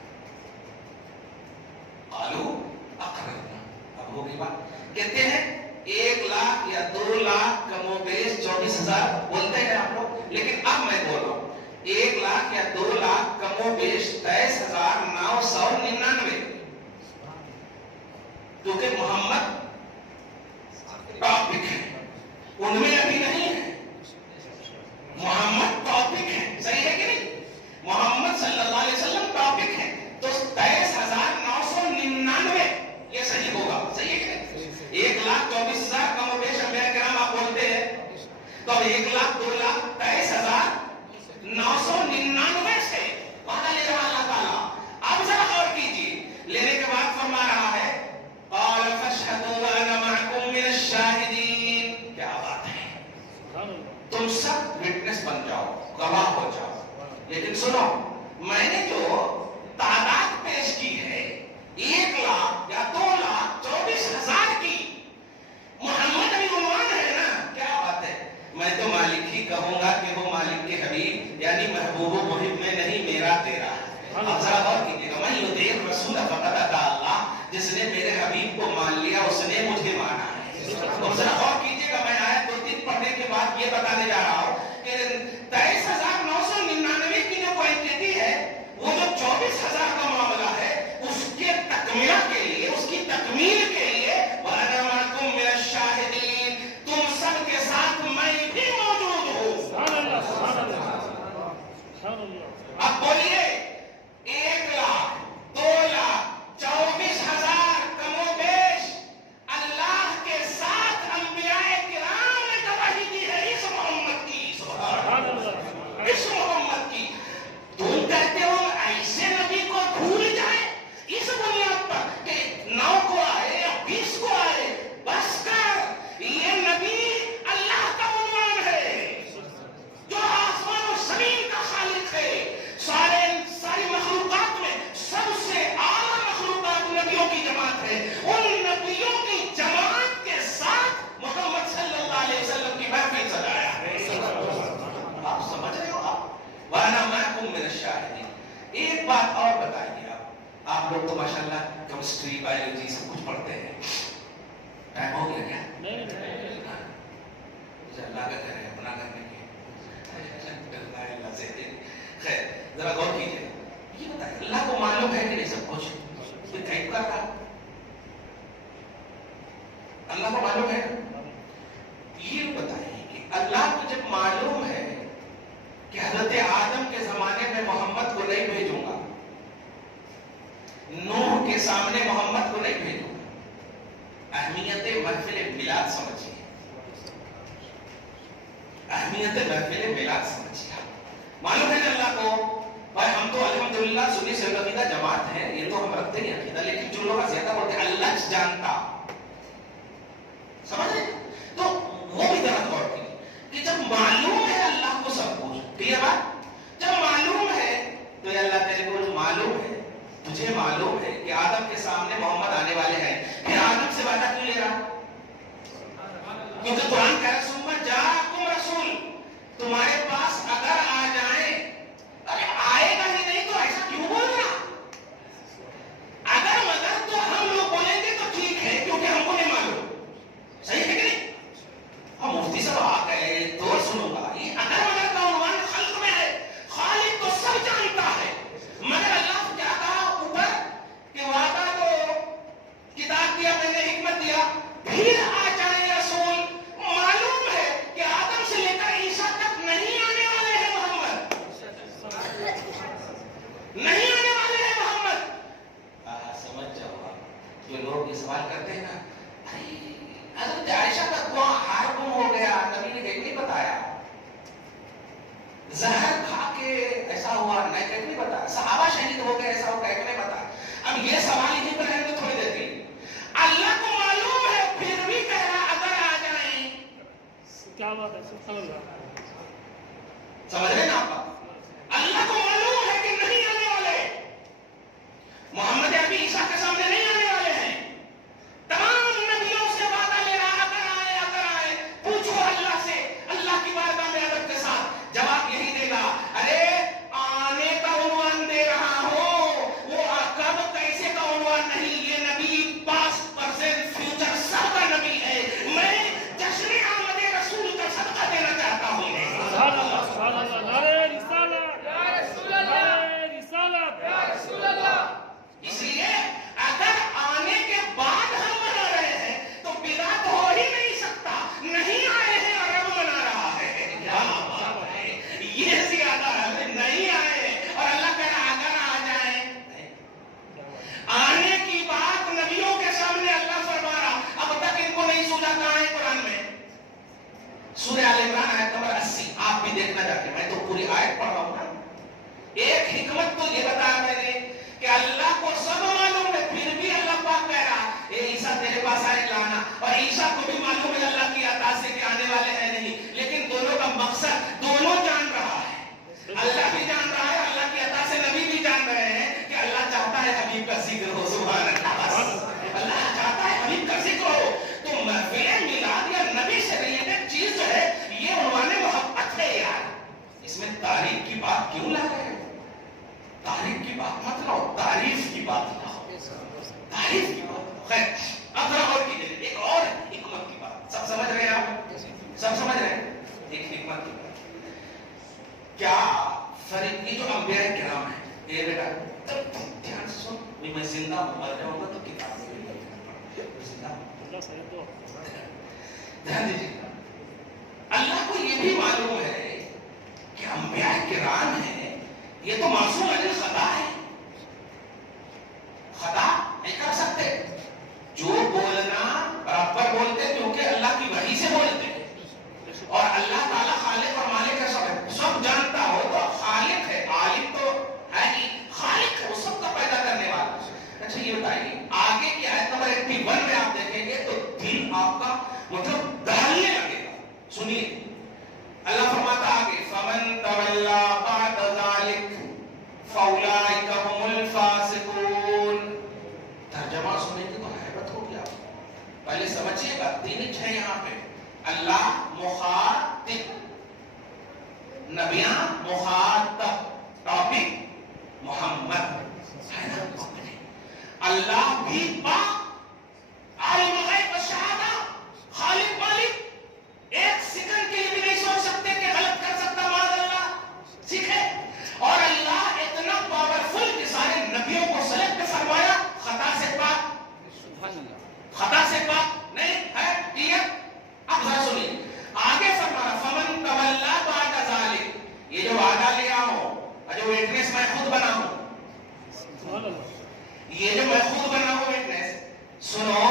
قالوا اقررنا۔ اب ہوگی بات، کہتے ہیں 1 لاکھ یا 2 لاکھ کم و بیش 24,000 بولتے ہیں آپ لوگ، لیکن اب میں بول رہا ہوں 1 لاکھ یا 2 لاکھ کم و بیش 23,999، کیونکہ محمد ٹاپک ہے، ان میں ابھی نہیں ہے، محمد ٹاپک ہے، صحیح ہے کہ نہیں؟ محمد صلی اللہ علیہ وسلم ٹاپک ہے، تو 23,999 یہ صحیح ہوگا، صحیح ہے کہ نہیں؟ 1,24,000 کم و بیش انبیاء کرام آپ بولتے ہیں، تو 1 لاکھ 2 لاکھ 23,999 سے وعدہ لے رہا اللہ تعالیٰ۔ اب ذرا غور کیجیے، لینے کے بعد فرما رہا ہے قال فاشهدوا وانا معكم من الشاهدين، کیا بات ہے، تم سب وٹنس بن جاؤ، گواہ ہو جاؤ، لیکن سنو میں نے جو تعداد پیش کی ہے 1 لاکھ یا 2 لاکھ 24,000 کی، محمد ابھی عنوان ہے نا، کیا بات ہے، میں تو مالک ہی کہوں گا کہ وہ مالک کے حبیب یعنی محبوب و محب میں نہیں، میرا تیرا ہے۔ اب ذرا غور کیجیے گا، من یطیع الرسول فقد اطاع اللہ، جس نے میرے حبیب کو مان لیا اس نے مجھے مانا ہے۔ اور ذرا غور کیجیے گا، میں آیت 2-3 پڑھنے کے بعد یہ بتانے جا رہا ہوں کہ 23,999 کی جو کوانٹٹی ہے، وہ جو 24,000 کا معاملہ ہے، اس کے تکمیل کے لیے، اس کی تکمیل کے لیے وَأَنَا مَعَكُم مِّنَ الشَّاهِدِينَ، تم سب کے ساتھ میں بھی موجود ہوں۔ اب بولیے 1 لاکھ 2 لاکھ 24,000 کم و بیش اللہ کے ساتھ انبیاء کرام نے گواہی دی ہے اس محمد کی، سبحان اللہ، اس محمد کی۔ تم کہتے ہو ایسے نبی کو بھول جائے اس بنیاد پر کہ 9 کو آئے یا 20 کو آئے، بس کر، یہ نبی اللہ کا عنوان ہے، جو آسمان و زمین کا خالق ہے، ساری مخلوقات میں سب سے اعلیٰ مخلوقات نبیوں کی جماعت ہے، ان نبیوں کی جماعت کے ساتھ محمد صلی اللہ علیہ وسلم کی محفل سجایا ہے۔ آپ سمجھ رہے ہو؟ آپ وَأَنَا مَعَكُم مِّنَ الشَّاهِدِينَ۔ ایک بات اور بتائیے، آپ لوگ تو ماشاءاللہ کیمسٹری بایولوجی سب کچھ پڑھتے ہیں، ٹائم ہو گیا کیا؟ اللہ کا گھر ہے، اپنا گھر نہیں ہے، اللہ سے خیر، ذرا غور کیجیے، یہ بتائیے اللہ کو معلوم ہے کہ نہیں سب کچھ؟ یہ غیب کا کام، اللہ کو معلوم ہے۔ یہ بتائیے کہ اللہ کو جب معلوم ہے کہ حضرت آدم کے زمانے میں محمد کو نہیں بھیجوں گا، نوح کے سامنے محمد کو نہیں بھیجوں گا، اہمیت محفل میلاد سمجھیے، اہمیت محفل میلاد سمجھیے۔ معلوم ہے اللہ کو، بھائی ہم تو الحمدللہ سنی سے عقیدہ جماعت ہے، یہ تو ہم رکھتے ہیں عقیدہ، لیکن جو لوگ زیادہ بولتے ہیں اللہ جانتا، سمجھ رہے؟ تو وہ بھی ذرا غور کیجیے کہ جب معلوم ہے اللہ کو سب کچھ، ٹھیک ہے بات، جب معلوم ہے تو یہ اللہ تیرے کو معلوم ہے، تجھے معلوم ہے کہ آدم کے سامنے محمد آنے والے ہیں، پھر آدم سے وعدہ کیوں لے رہا؟ کیونکہ قرآن کہہ رہا ہے ثم جاءکم رسول، تمہارے پاس اگر آ جائیں، ارے آئے گا ہی نہیں تو ایسا کیوں بول رہا؟ اگر مگر تو ہم لوگ بولیں گے تو ٹھیک ہے، کیونکہ ہم کو نہیں معلوم، صحیح ہے کہ نہیں؟ ہم مفتی صاحب آ گئے تو سنوں گا، یہ اگر مگر کا عنوان خلق میں ہے، خالق تو سب جانتا ہے، مگر اللہ کیا کہا اوپر کہ وعدہ تو زہر کھا کے ایسا ہوا نہیں بتا، صحابہ شہید ہو گئے ایسا ہو گیا کہ نہیں بتا. اب یہ سوال یہیں پر رہنے تھوڑی دیر کے لیے. اللہ کو معلوم ہے پھر بھی کہہ رہا اگر آ جائیں. کیا بات ہے، سبحان اللہ. سمجھ رہے نا آپ؟ اللہ کو معلوم ہے کہ نہیں آنے والے، محمد ابھی عیسیٰ کے سامنے نہیں آنے والے ہیں. تمام نبیوں سے وعدہ لے رہا اگر آئے پوچھو اللہ سے، اللہ کی بارگاہ میں ادب کے ساتھ جواب یہی دے گا، ارے آنے کا عنوان دے رہا ہوں، وہ کب کیسے کا عنوان نہیں. یہ نبی پاسٹ پرزینٹ فیوچر سب کا نبی ہے. میں جشن آمد رسول کا صدقہ دینا چاہتا ہوں. سبحان اللہ، سبحان اللہ. نعرہ رسالت یا رسول اللہ، نعرہ رسالت یا رسول اللہ. اس لیے اگر آنے کے بعد ہم منا رہے ہیں تو بدعت ہو ہی نہیں سکتا. نہیں آئے ہیں اور اب منا رہا ہے، کیا بات ہے. یہ زیادہ ہے، نہیں آئے اور اللہ کہہ رہا اگر آ جائیں. آنے کی بات نبیوں کے سامنے اللہ فرما رہا. اب تک ان کو نہیں سوچا کہاں ہے قرآن میں. سورہ آل عمران آیت نمبر 80 آپ بھی دیکھنا جا کے، میں تو پوری آیت پڑھ رہا ہوں نا. ایک حکمت تو یہ بتایا میں نے کہ اللہ کو سب معلوم ہے پھر بھی اللہ پاک کہہ رہا اے عیسیٰ تیرے پاس آئے لانا. اور عیسیٰ کو بھی معلوم ہے اللہ کی عطا سے کہ آنے والے ہیں نہیں، لیکن دونوں کا مقصد دونوں جان رہا ہے. اللہ بھی جان رہا ہے، اللہ کی عطا سے نبی بھی جان رہے ہیں کہ اللہ چاہتا ہے حبیب کا ذکر ہو. سبحان اللہ. اللہ چاہتا ہے حبیب کا ذکر ہو. تو محفل میلاد یا نبی سے ریلیٹڈ چیز جو ہے یہ عنوان محبت ہے یار. اس میں تاریخ کی بات کیوں لا رہے ہیں؟ تاریخ کی بات مت لاؤ، تعریف کی بات لاؤ. تعریف کی بات. خیر اب ذرا غور کیجیے ایک اور حکمت کی بات. سب سمجھ رہے ہیں آپ؟ سب سمجھ رہے ہیں؟ ایک حکمت کی بات. کیا فرق یہ جو انبیاء کرام ہیں، یہ بیٹا تب دھیان سے سن. میں زندہ ہوں، مر جاؤں گا تو کتاب میں زندہ ہوں. دھیان دیجیے. اللہ کو یہ بھی معلوم ہے کہ انبیاء کرام ہیں، یہ تو معصوم عن الخطا ہے. خطا نہیں کر سکتے. جو بولنا برابر بولتے کیونکہ اللہ کی وحی سے بولتے ہیں. اور اللہ تعالیٰ خالق اور مالک ہے، سب جانتا ہو تو خالق ہے. عالم تو ہے ہی، خالق ہے، وہ سب کا پیدا کرنے والا. اچھا یہ بتائیے آگے کی آیت نمبر 81 میں آپ دیکھیں گے تو دل آپ کا مطلب دہلنے لگے گا. سنیے اللہ فرماتا آگے فمن تولا بعد ذلك فاولئک هم الفاسقون. ترجمہ سنیں گے تو حیرت ہوگی آپ کو. پہلے سمجھیے گا تین ہے یہاں پہ. اللہ مخاطب، نبیاں مخاطب، ٹاپک محمد ہے نا. اللہ بھی پاک، عالم الغیب والشہادہ، خالق مالک. ایک سیکنڈ کے لیے بھی نہیں سوچ سکتے کہ غلط کر سکتا معاذ اللہ. ٹھیک ہے. اور اللہ اتنا پاورفل کہ سارے نبیوں کو سلیکٹ فرمایا خطا سے پاک. خطا سے پاک نہیں ہے. ٹھیک ہے. اب ذرا سنیے آگے فرمایا فمن تولا بعد ذلك. یہ جو وعدہ لیا ہوں اور جو وٹنس میں خود بنا ہوں، یہ جو میں خود بنا ہوں وٹنس، سنو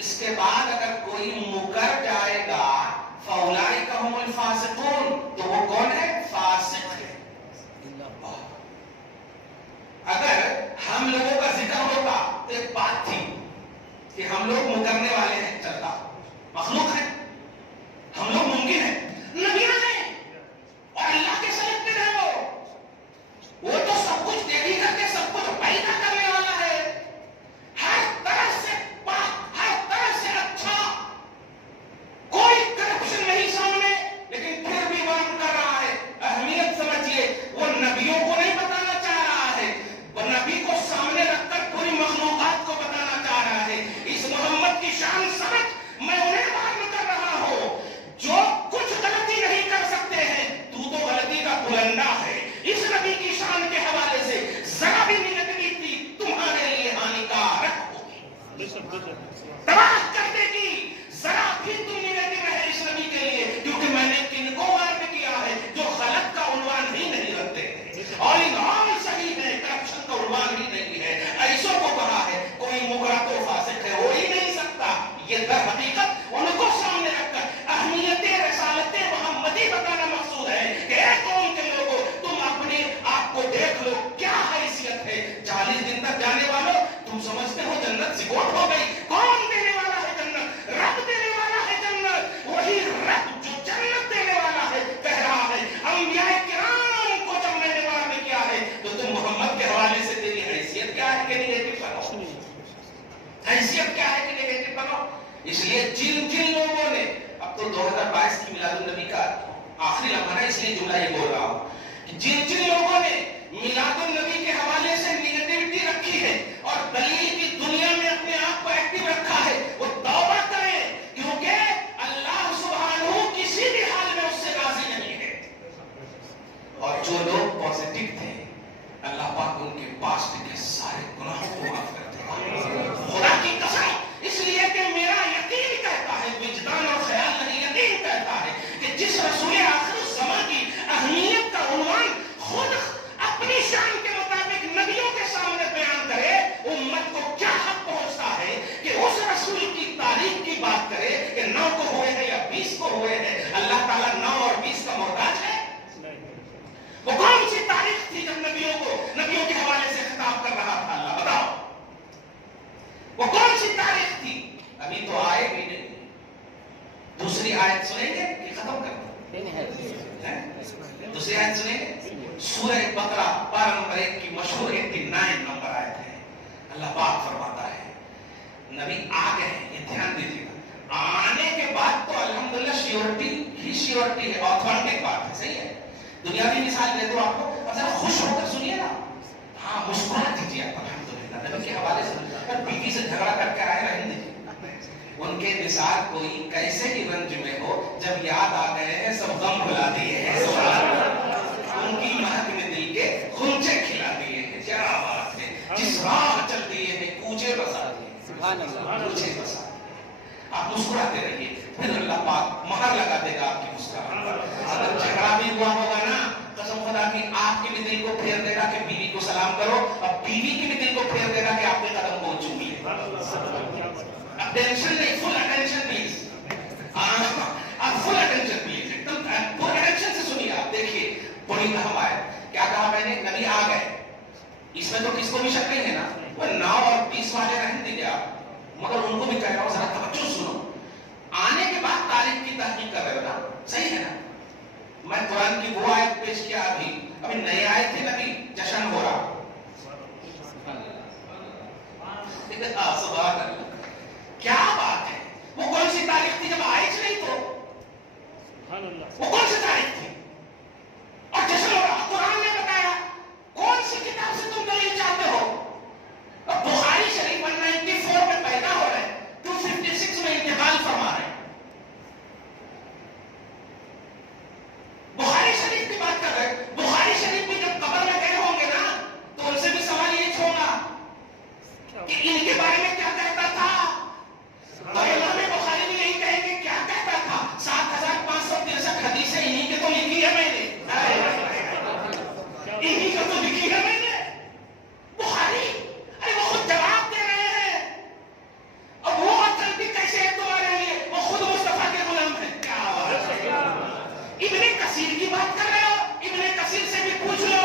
اس کے بعد اگر کوئی مکر جائے گا فاولئک هم الفاسقون، تو وہ کون ہے؟ فاسق ہے. اگر ہم لوگوں کا ذکر ہوتا تو ایک بات تھی کہ ہم لوگ مکرنے والے ہیں، چلتا. مخلوق ہے، ہم لوگ ممکن ہے. نبیاں ہیں اور اللہ کے سلیکٹڈ ہیں. وہ تو اس لیے جملہ یہ بول رہا ہوں کہ جن جن لوگوں نے میلاد النبی کے حوالے سے نیگیٹیوٹی رکھی ہے اور دلیل کی دنیا میں اپنے آپ کو ایکٹیو رکھا ہے وہ توبہ کریں، کیونکہ اللہ سبحانہ کسی بھی حال میں اس سے راضی نہیں ہے۔ اور جو لوگ پازیٹیو تھے اللہ پاک ان کے پاسٹ کے سارے گناہوں کو معاف کر دے گا، خدا کی قسم، اس لیے کہ میرا یقین کہتا ہے، وجدان اور خیال نہیں، یقین کہتا ہے کہ جس رسول آخر الزمان کی اہمیت کا عنوان خود اپنی شان کے مطابق نبیوں کے سامنے بیان کرے، امت کو کیا حق پہنچتا ہے کہ اس رسول کی تاریخ کی بات کرے کہ 9 کو ہوئے ہیں یا 20 کو ہوئے ہیں؟ اللہ تعالیٰ 9 اور 20 کا محتاج ہے؟ وہ کون سی تاریخ تھی جب نبیوں کے حوالے سے خطاب کر رہا تھا اللہ؟ بتاؤ وہ کون سی تاریخ تھی؟ ابھی تو آئے بھی نہیں۔ دوسری آیت سنیں گے کہ ختم کر دیں؟ دوسری آیت سنیں گے؟ سورہ بقرہ پارہ نمبر 1 کی مشہور 89 نمبر آیت ہے۔ اللہ پاک فرماتا ہے نبی آ گئے ہیں، یہ دھیان دیجیے گا، آنے کے بعد تو الحمدللہ شیورٹی ہی شیورٹی ہے، آتھینٹک بات ہے، صحیح ہے۔ دنیاوی مثال دے دو آپ کو، اب ذرا خوش ہو کر سنیے نا، ہاں مسکرا دیجیے آپ الحمدللہ نبی کے حوالے سے۔ اور بیوی سے جھگڑا کر کے آئے رہنے دیجیے، ان کے مثال کوئی کیسے ہی رنج میں ہو، جب یاد آ گئے ہیں سب غم بھلا دیے ہیں، ان کی مہک میں دل کے غنچے کھلا دیے ہیں۔ کیا بات ہے، جس راہ چل دیے ہیں کوچے بسا دیے، سبحان اللہ، کوچے بسا دیے۔ آپ مسکراتے رہیے، پھر اللہ پاک مہر لگا دے گا آپ کی مسکراہٹ پر۔ اگر جھگڑا بھی ہوا ہوگا نا، قسم خدا کی آپ کے بھی دل کو پھیر دے گا کہ بیوی کو سلام کرو، اب بیوی کی بھی دل کو پھیر دے گا کہ آپ کے قدم کو چوم لے۔ اب ٹینشن نہیں، فل اٹینشن پلیز، آپ فل اٹینشن پلیز، ایک دم فل اٹینشن سے سنیے۔ آپ دیکھیے بڑی اہم آیت، کیا کہا میں نے؟ نبی آ گئے، اس میں تو کس کو بھی شک نہیں ہے نا، وہ 9 اور 20 والے رہنے دیجیے آپ، مگر ان کو بھی کہہ رہا ہوں ذرا توجہ سنو۔ آنے کے بعد تاریخ کی تحقیق کر رہے ہو نا، صحیح ہے نا؟ میں قرآن کی وہ آیت پیش کیا، ابھی نئی آیت تھی، نبی جشن ہو رہا، سبحان اللہ، کیا بات ہے۔ وہ کون سی تاریخ تھی جب آئیچ نہیں تو؟ وہ کون سی تاریخ تھی اور جشن ہو رہا؟ قرآن نے بتایا، کون سی کتاب سے تم دلیل چاہتے ہو؟ بخاری شریف 194 میں پیدا ہو رہے ہیں، 256 میں انتقال فرما رہے ہیں۔ بخاری شریف کی بات کر رہے ہیں، بخاری شریف بھی جب قبر میں گئے ہوں گے نا تو ان سے بھی سوال یہ ہوگا کہ ان کے بارے میں کیا کہتا تھا، تو امام بخاری بھی یہی کہیں گے کیا کہتا تھا۔ 7563 حدیثیں انہی کے تو لکھی ہے میں نے، انہی کا تو لکھی ہے میں نے۔ بخاری ارے وہ خود جواب دے رہے ہیں، اب وہ چلتی کیسے ہے تمہارے لیے، وہ خود مصطفیٰ کے غلام ہیں۔ کیا بات ہے، ابن کثیر کی بات کر رہے ہو، ابن کثیر سے بھی پوچھ لو،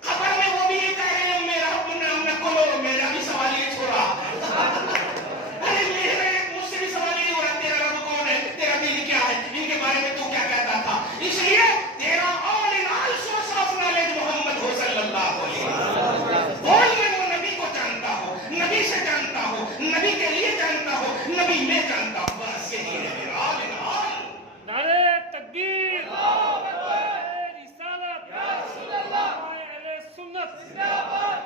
خبر میں وہ بھی یہ کہہ رہے ہیں میرا حکم نام نہ کھولو، میرا بھی سوال یہ چھوڑا۔ ارے میرے مجھ سے بھی سوال یہ ہو رہا، تیرا رب کون ہے، تیرا دل کیا ہے، ان کے بارے میں تو کیا کہتا تھا۔ اس لیے تیرا all in all source of knowledge محمد ہو صلی اللہ علیہ وسلم۔ بول میں وہ نبی کو جانتا ہوں، نبی سے جانتا ہوں، نبی کے لیے جانتا ہوں، نبی میں جانتا ہوں، بس یہی ہے میرا all in all۔ نعرہ تکبیر، رسالت، یا رسول اللہ، اہل سنت زندہ باد۔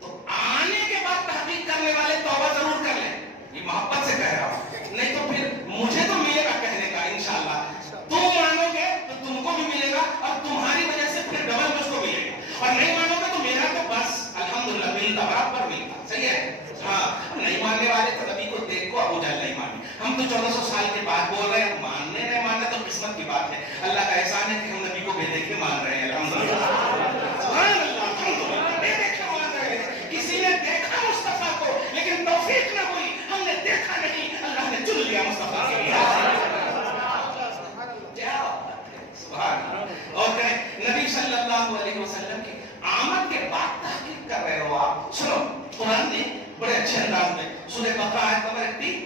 تو آنے کے بعد تحقیق کرنے والے توبہ ضرور کر لیں، یہ محبت سے کہہ رہا ہوں، نہیں تو پھر مجھے تو ملے گا کہنے کا انشاءاللہ، تم مانو گے تو تم کو بھی ملے گا اور تمہاری وجہ سے پھر ڈبل مجھ کو ملے گا، اور نہیں مانو گے تو میرا تو بس الحمدللہ ملتا برابر ملتا، صحیح ہے۔ ہاں نہیں ماننے والے تو نبی کو دیکھ کو ابو جہل نہیں مانے، ہم تو 1400 سال کے بعد بول رہے ہیں، ماننے نہیں ماننا تو قسمت کی بات ہے، اللہ کا احسان ہے کہ ہم نبی کو بے دیکھے مان رہے ہیں، الحمدللہ، سبحان اللہ، الحمدللہ، بے دیکھے مان رہے ہیں۔ کسی نے دیکھا مصطفیٰ کو لیکن توفیق نہ ہوئی، ہم نے دیکھا نہیں، اللہ نے چن لیا مصطفیٰ کے لیے، سبحان اللہ۔ اور کہیں نبی صلی اللہ علیہ وسلم کی آمد کے بعد تحقیق کر رہے ہو آپ، سنو قرآن نے بڑے اچھے انداز میں سورہ بقرہ آیت نمبر 89،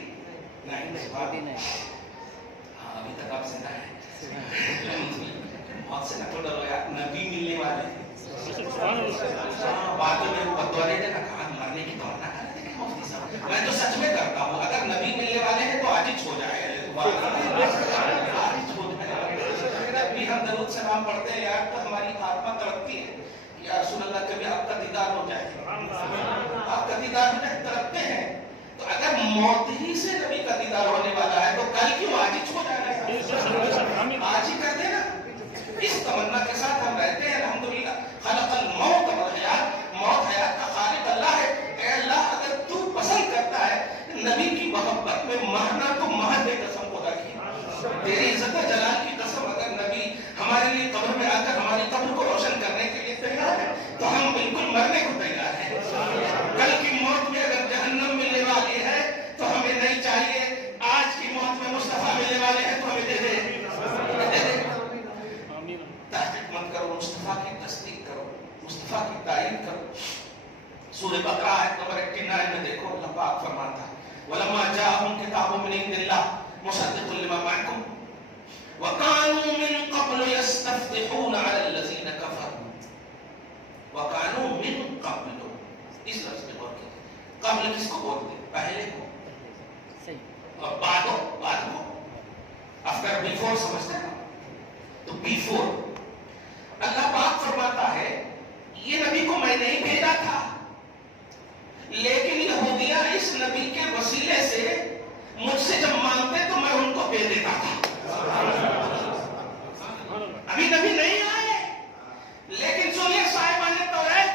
ہاں ابھی تک آپ زندہ ہیں، موت سے نہ تو ڈرو یار، نبی ملنے والے ہیں، بعد میں بطورے دینا کہاں مرنے کی دور نہ کرتے ہیں مفتی صاحب، میں تو سچ میں کرتا ہوں، اگر نبی ملنے والے ہیں تو آج ہی چھو جائے، بھی ہم درود سلام پڑھتے ہیں یار تو ہماری آتما تڑپتی ہے یا رسول اللہ کبھی آپ کا دیدار ہو جائے, آپ کا دیدار ہو جائے, تڑپتے ہیں. تو اگر موت ہی سے نبی کا دیدار ہونے والا ہے تو کل کیوں آج ہی چھو جانا ہے, آج ہی کر دینا. اس تمنا کے ساتھ ہم رہتے ہیں. الحمدللہ خلق الموت والحیات, موت حیات کا خالق اللہ ہے. اے اللہ اگر تو پسند کرتا ہے نبی کی محبت میں مرنا تو مہر دے قسم خدا کی, تیری عزت و جلال کی قسم, اگر نبی ہمارے لیے قبر میں آ کر ہماری قبر کو روشن کرنے کے لیے تیار ہے تو ہم بالکل مرنے کو تیار ہیں. کل کی موت میں اگر جہنم ملنے والی ہے تو ہمیں نہیں چاہیے, آج کی موت میں مصطفیٰ ملنے والے ہیں تو ہمیں دے دے. تحقیق مت کرو, مصطفیٰ کی تصدیق کرو, مصطفیٰ کی تعریف کرو. سورہ بقرہ آیت نمبر 89 میں دیکھو اللہ پاک فرماتا ہے وَلَمَّا جَاءَهُمْ كِتَابٌ مِّنْ عِندِ اللَّهِ مُصَدِّقٌ لِّمَا مَعَكُمْ وَكَانُوا مِن قَبْلُ يَسْتَفْتِحُونَ عَلَى الَّذِينَ كَفَرُوا وَكَانُوا مِن قَبْلُ. اس لفظ پہ غور کیجیے, قبل کس کو بولتے ہیں, پہلے کو, اور بعد کو, after before سمجھتے ہیں نا, تو before. اللہ پاک فرماتا ہے یہ نبی کو میں نہیں بھیجا تھا لیکن یہودیاں اس نبی کے وسیلے سے مجھ سے جب مانگتے تو میں ان کو دے دیتا تھا. ابھی نبی نہیں آئے لیکن سنیے صاحبان توریت,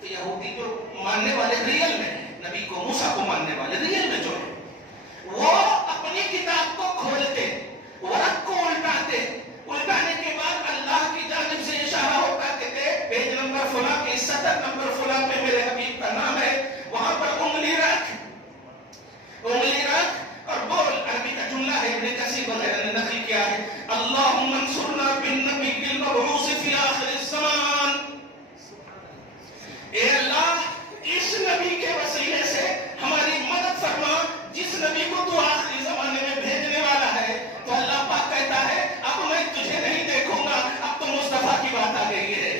تو یہودی جو ماننے والے ریئل میں نبی کو, موسیٰ کو ماننے والے ریئل میں جو ہے, وہ اپنی کتاب کو کھولتے, ورق کو الٹاتے, الٹانے کے بعد اللہ کی جانب سے اشارہ ہوتا کہ پیج نمبر فلاں کے سطر نمبر فلاں پہ میرے حبیب کا نام ہے, وہاں پر انگلی رکھ اور بول. عربی کا جملہ ہے, ابن کثیر وغیرہ نے نقل کیا ہے, اللہم انصرنا بالنبی المبعوث فی آخر الزمان. اے اللہ اس نبی کے وسیلے سے ہماری مدد فرما جس نبی کو تو آخری زمانے میں بھیجنے والا ہے. تو اللہ پاک کہتا ہے اب میں تجھے نہیں دیکھوں گا, اب تو مصطفیٰ کی بات آ گئی ہے,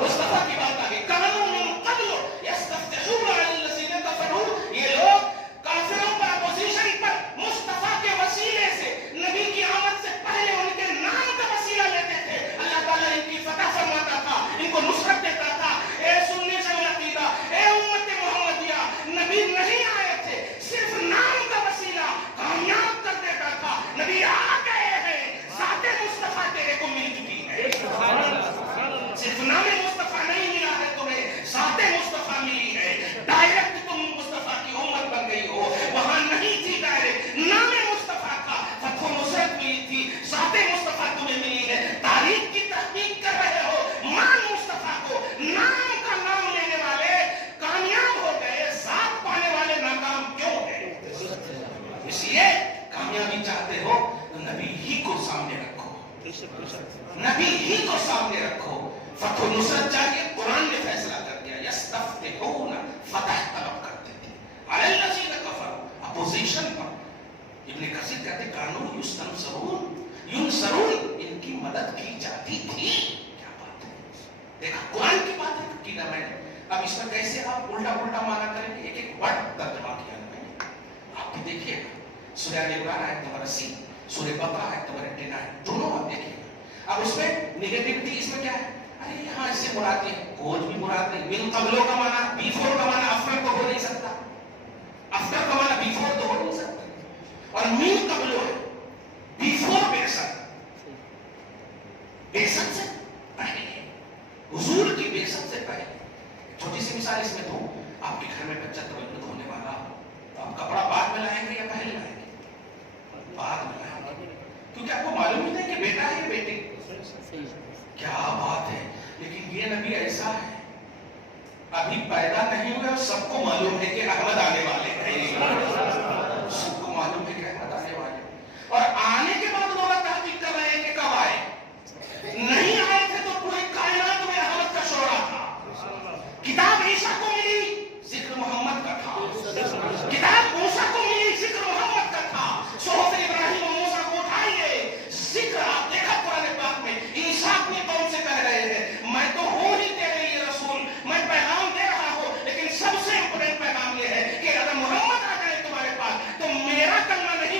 مصطفیٰ کی بات آ گئی. کانوا من قبل یستفتحون علی الذین کفروا, یہ لوگ کافروں پر اپوزیشن پر مصطفیٰ کے وسیلے سے نبی کی آمد سے پہلے ان کے نام کا وسیلہ لیتے تھے. اللہ تعالیٰ ان کی فتح فرماتا تھا, ان کو نصرت دیتا تھا. اے سنی سے عقیدہ, اے امت محمدیہ, نبی نہیں آئے تھے, صرف نام کا وسیلہ کامیاب کر دیتا تھا. نبی آ گئے ہیں, ذات مصطفیٰ تیرے کو مل چکی ہے. صرف نام مصطفیٰ نہیں ملا ہے تمہیں, ذات مصطفیٰ ملی ہے. ڈائریکٹ تم مصطفیٰ کی امت بن گئی ہو, وہاں نہیں تھی ڈائریکٹ, نام مصطفیٰ کا فتح و نصرت ملی تھی, ذات مصطفیٰ تمہیں ملی ہے. تاریخ کی تحقیق کر رہے ہو, مان مصطفیٰ کو. نام کا نام لینے والے کامیاب ہو گئے, ذات پانے والے ناکام کیوں ہیں؟ اس لیے کامیابی چاہتے ہو تو نبی ہی کو سامنے رکھو, نبی ہی کو سامنے رکھو. فتح و نصرت چاہیے, قرآن نے فیصلہ کر دیا, یستفتحون, فتح طلب کرتے تھے, علی الذین کفروا, اپوزیشن پر. ابن کثیر کہتے کانوا ینصرون, ان کی مدد کی جاتی تھی. کیا بات ہے, دیکھا قرآن کی بات ہے کی نہ میں نے. اب اس میں کیسے آپ الٹا مانا کریں گے, ایک ایک ورڈ ترجمہ کیا نا میں نے, آپ بھی دیکھیے گا. سورہ آل عمران آیت نمبر 80, سورہ بقرہ آیت نمبر 89, دونوں آپ دیکھیے گا. اب اس میں نیگیٹیوٹی اس میں کیا ہے, ارے یہاں اس سے مراد ہے, کچھ بھی مراد نہیں. من قبلوں کا معنی, بیفور کا معنی آفٹر تو ہو نہیں سکتا, آفٹر کا معنی بیفور تو ہو نہیں سکتا, اور من قبلوں ہے بیفور بیسٹ سے پہلے, حضور کی بیسٹ سے پہلے. چھوٹی سی مثال اس میں دوں, آپ کے گھر میں بچہ تولد ہونے والا ہو تو آپ کپڑا بعد میں لائیں گے یا پہلے لائیں گے؟ بعد میں لائیں گے, کیونکہ آپ کو معلوم ہی نہیں کہ بیٹا ہے بیٹی. کیا بات ہے, لیکن یہ نبی ایسا ہے ابھی پیدا نہیں ہوئے اور سب کو معلوم ہے کہ احمد آنے والے ہیں, سب کو معلوم ہے کہ احمد آنے والے ہیں. اور آنے کے بعد لوگ تحقیق کر رہے ہیں کہ کب آئے, نہیں آئے تھے تو پوری کائنات میں احمد کا شورا تھا. کتاب عیسیٰ کو ملی, ذکر محمد کا تھا. کتاب موسیٰ کو ملی, ذکر محمد کا تھا. صحف ابراہیم و موسیٰ کو اٹھائیے, ذکر آپ دیکھا قرآن پاک میں. عیسیٰ اپنی قوم سے کہہ رہے ہیں میں تو ہوں ہی تیرے یہ رسول, میں پیغام دے رہا ہوں, لیکن سب سے امپورٹنٹ پیغام یہ ہے کہ اگر محمد آ جائے تمہارے پاس تو میرا کلمہ نہیں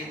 1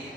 1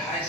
250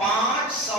500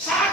60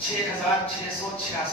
6666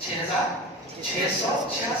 6666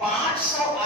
500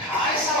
250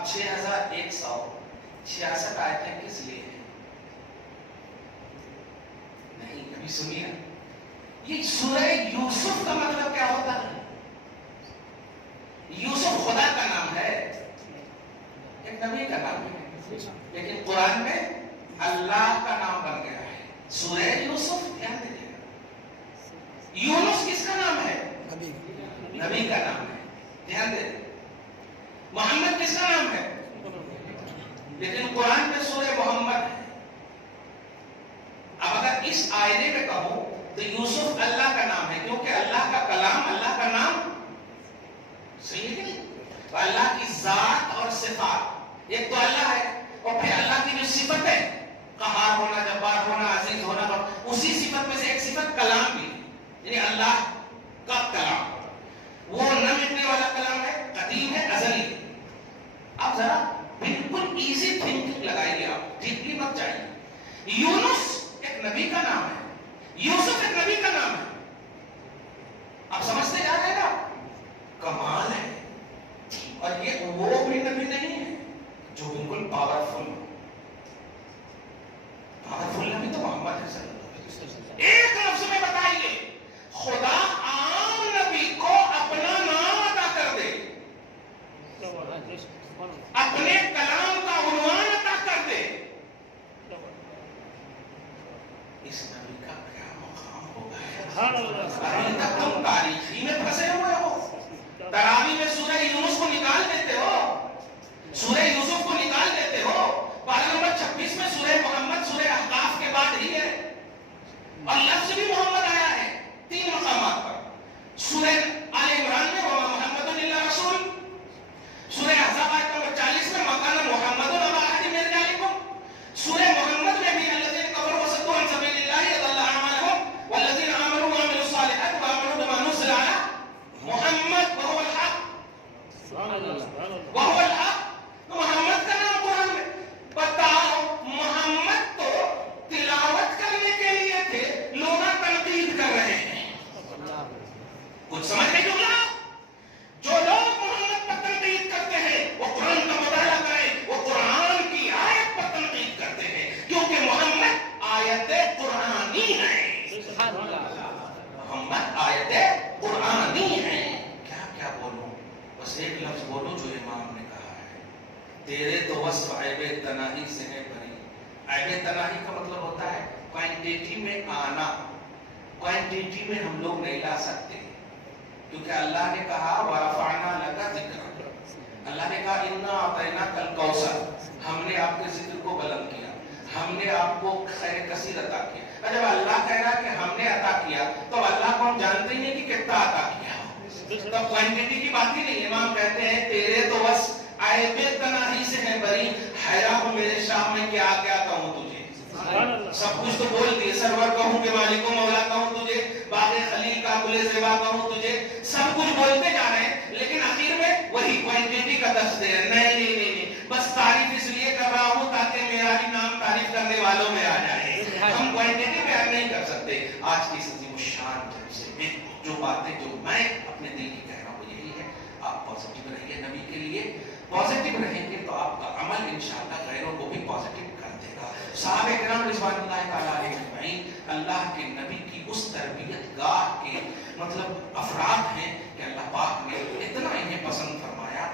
اب 6166 آیتیں کس لیے ہیں؟ نہیں، ابھی سنیے نا، یہ سورہ یوسف کا مطلب کیا ہوتا ہے؟ یوسف خدا کا نام ہے، ایک نبی کا نام ہے، لیکن قرآن میں اللہ کا نام بن گیا ہے۔ سورہ یوسف، دھیان دیجیے گا، یونس کس کا نام ہے؟ نبی کا نام ہے، دھیان دے۔ محمد کس کا نام ہے؟ لیکن قرآن میں سورہ محمد ہے۔ اب اگر اس آئینے میں کہوں تو یوسف اللہ کا نام ہے، کیونکہ اللہ کا کلام، اللہ کا نام، صحیح ہے کہ نہیں؟ تو اللہ کی ذات اور صفات، ایک تو اللہ ہے، اور پھر اللہ کی جو صفت ہے، قہار ہونا، جبار ہونا، عزیز ہونا، اسی صفت میں سے ایک صفت کلام بھی ہے، یعنی اللہ کا کلام، وہ نہ مٹنے والا کلام ہے، قدیم ہے، ازلی ہے۔ اب ذرا بالکل ایزی تھنکنگ لگائیے، آپ ڈیپلی مت جائیے۔ یونس ایک نبی کا نام ہے، یوسف ایک نبی کا نام ہے، آپ سمجھتے جا رہے ہیں نا؟ کمال ہے۔ اور یہ وہ بھی نبی نہیں ہے جو بالکل پاورفل نبی تو محمد ہے صلی اللہ علیہ وسلم۔ ایک لفظ میں بتائیے، خدا عام نبی کو اپنا نام عطا کر دے، اپنے کلام کا عنوان عطا کر دے، اس نبی کا کیا مقام ہوگا؟ ابھی تک تم تاریخی میں پھنسے ہوئے ہو، تراویح میں سورہ یونس کو نکال دیتے ہو، سورہ یوسف کو نکال دیتے ہو، پارہ نمبر 26 میں سورہ محمد سورہ احقاف کے بعد ہی ہے، اور لفظ بھی محمد آیا ہے 3 مقامات پر۔ سورہ آل عمران میں وما محمد الا رسول، سورہ احزاب آیت نمبر 40 میں مکان محمد ابا احد من رجالکم، سورہ محمد میں بھی الذین کفروا وصدوا عن سبیل اللہ اضل اعمالهم والذین آمنوا وعملوا الصالحات وآمنوا بما نزل علی محمد وهو الحق، وهو الحق۔ تو محمد کا نام قرآن میں، بتاؤ محمد تو تلاوت کرنے کے لیے تھے، لوگ تنقید کر رہے ہیں، کچھ سمجھ نہیں جملہ؟ جو لوگ محمد پر تنقید کرتے ہیں وہ قرآن کا مطالعہ کریں، وہ قرآن کی آیت پر تنقید کرتے ہیں، کیونکہ محمد آیت قرآنی ہے، محمد آیت قرآنی ہے۔ کیا بولوں؟ بس ایک لفظ بولو جو امام نے کہا ہے، تیرے تو وصف عیب تناہی سے ہے بھری۔ عیب تناہی کا مطلب ہوتا ہے کوانٹیٹی میں آنا، کوانٹیٹی میں ہم لوگ نہیں لا سکتے، کیونکہ اللہ نے کہا وَرَفَعْنَا لَكَ ذِكْرَكَ، اللہ نے کہا اِنَّا أَعْطَيْنَاكَ الْكَوْثَرَ، ہم نے آپ کے ذکر کو بلند کیا، ہم نے آپ کو خیر کثیر عطا کیا۔ جب اللہ کہہ رہا کہ ہم نے عطا کیا تو اللہ کو ہم جانتے ہی نہیں کہ کتنا عطا کیا، تو کوانٹیٹی کی بات ہی نہیں۔ امام کہتے ہیں تیرے تو بس عیب تناہی سے ہے بری، حیران ہوں میرے شاہ میں کیا کیا کہوں تجھے، سب کچھ تو بول دیے، سرور کہوں کہ مالک و مولا کہوں تجھے، باغ خلیل کا گل زیبا کہوں تجھے، سب کچھ بولتے جا رہے ہیں، لیکن آخر میں وہی کوانٹیٹی کا درس دے رہے ہیں۔ نہیں، بس تعریف اس لیے کر رہا ہوں تاکہ میرا بھی نام تعریف کرنے والوں میں آ جائے، ہم کوانٹیٹی بیان نہیں کر سکتے۔ آج کی اس عظیم الشان جلسے میں جو باتیں جو میں اپنے دل کی کہہ رہا ہوں وہ یہی ہے، آپ پازیٹیو رہیے، نبی کے لیے پازیٹیو رہیں گے تو آپ کا عمل انشاءاللہ غیروں کو بھی پازیٹیو کر دے گا۔ صحابہ کرام رضوان اللہ تعالیٰ علیہ اجمعین اللہ کے نبی کی اس تربیت گاہ کے مطلب افراد ہیں کہ اللہ پاک نے اتنا انہیں پسند فرمایا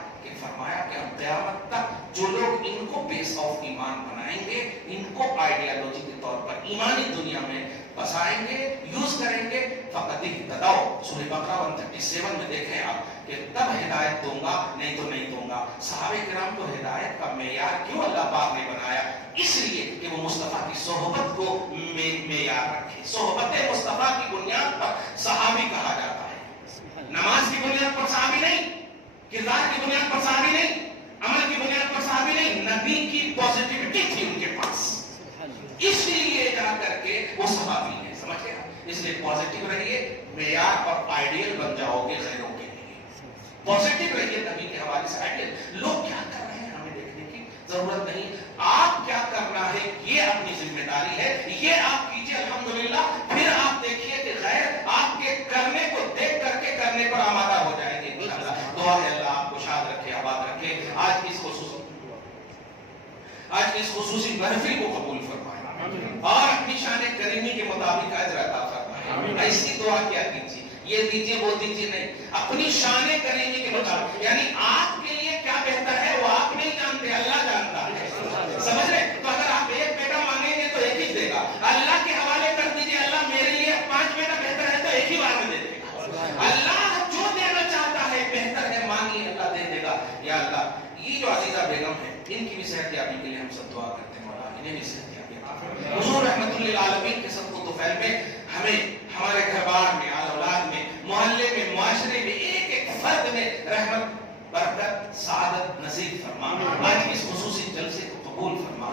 کہ اب قیامت تک جو لوگ ان کو بیس آف ایمان بنائیں گے، ان کو آئیڈیالوجی کے طور پر ایمانی دنیا میں بسائیں گے، یوز کریں گے، فقط اہتدوا، سورہ بقرہ 137 میں دیکھیں آپ کہ تب ہدایت دوں گا، نہیں تو نہیں دوں گا۔ صحابہ کرام کو ہدایت کا معیار کیوں اللہ پاک نے بنایا؟ اس لیے کہ وہ مصطفیٰ کی صحبت کو معیار رکھے۔ صحبت مصطفیٰ کی بنیاد پر صحابی کہا جاتا ہے، نماز کی بنیاد پر صحابی نہیں، کردار کی بنیاد پر صحابی نہیں، عمل کی بنیاد پر صحابی نہیں، نبی کی پازیٹیوٹی تھی ان کے پاس، اس لیے جا کر کے وہ صحابی ہیں، سمجھ گئے؟ اس لیے پازیٹیو رہیے، معیار اور آئیڈیل بن جاؤ گے غیروں کے لیے۔ پازیٹیو رہیے نبی کے حوالے سے آئیڈیل، لوگ کیا کر رہے ہیں ہمیں دیکھنے کی ضرورت نہیں، آپ کیا کرنا ہے یہ اپنی ذمہ داری ہے، یہ آپ کیجئے الحمدللہ، پھر آپ دیکھیے کہ غیر آپ کے کرنے کو دیکھ کر کے کرنے پر آمادہ ہو جائیں گے انشاءاللہ۔ دعا ہے اللہ آپ کو شاد رکھے، آباد رکھے۔ آج کی اس خصوصی محفل کو قبول فرمائے اور اپنی شان کریمی کے مطابق اجر عطا فرمائے. ایسی دعا کیا کیجیے, یہ دیجیے وہ دیجیے نہیں, اپنی شان کریمی کے مطابق. یعنی آپ کے لیے کیا بہتر ہے وہ آپ نہیں جانتے, اللہ جانتا ہے. سمجھ رہے؟ تو اگر آپ ایک بیٹا مانگیں گے تو ایک ہی دے گا. اللہ کے حوالے کر دیجیے, اللہ میرے لیے 5 بیٹا بہتر ہے تو ایک ہی بار میں دے دے گا. اللہ جو دینا چاہتا ہے بہتر ہے, مانگیے اللہ دے دے گا. یا اللہ یہ جو عزیزہ بیگم ہے ان کی بھی صحت یابی کے لیے ہم سب دعا کرتے ہیں, مولا انہیں بھی صحت یابی عطا فرما. حضور رحمت للعالمین کے سب کو طفیل میں ہمیں ہمارے گھر بار میں, آل اولاد میں, محلے میں, معاشرے میں, ایک ایک فرد میں رحمت, برکت, سعادت نصیب فرما. آج اس خصوصی جلسے کو قبول فرما.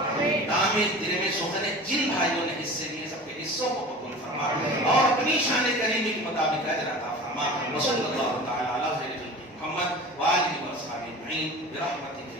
تعمیر دل میں سوکھنے جن بھائیوں نے حصے لیے سب کے حصوں کو قبول فرما اور اپنی شان کریمی کے مطابق اجر عطا فرما. وصلی اللہ تعالی علی خیر خلق محمد وآلہ وصحبہ اجمعین برحمتک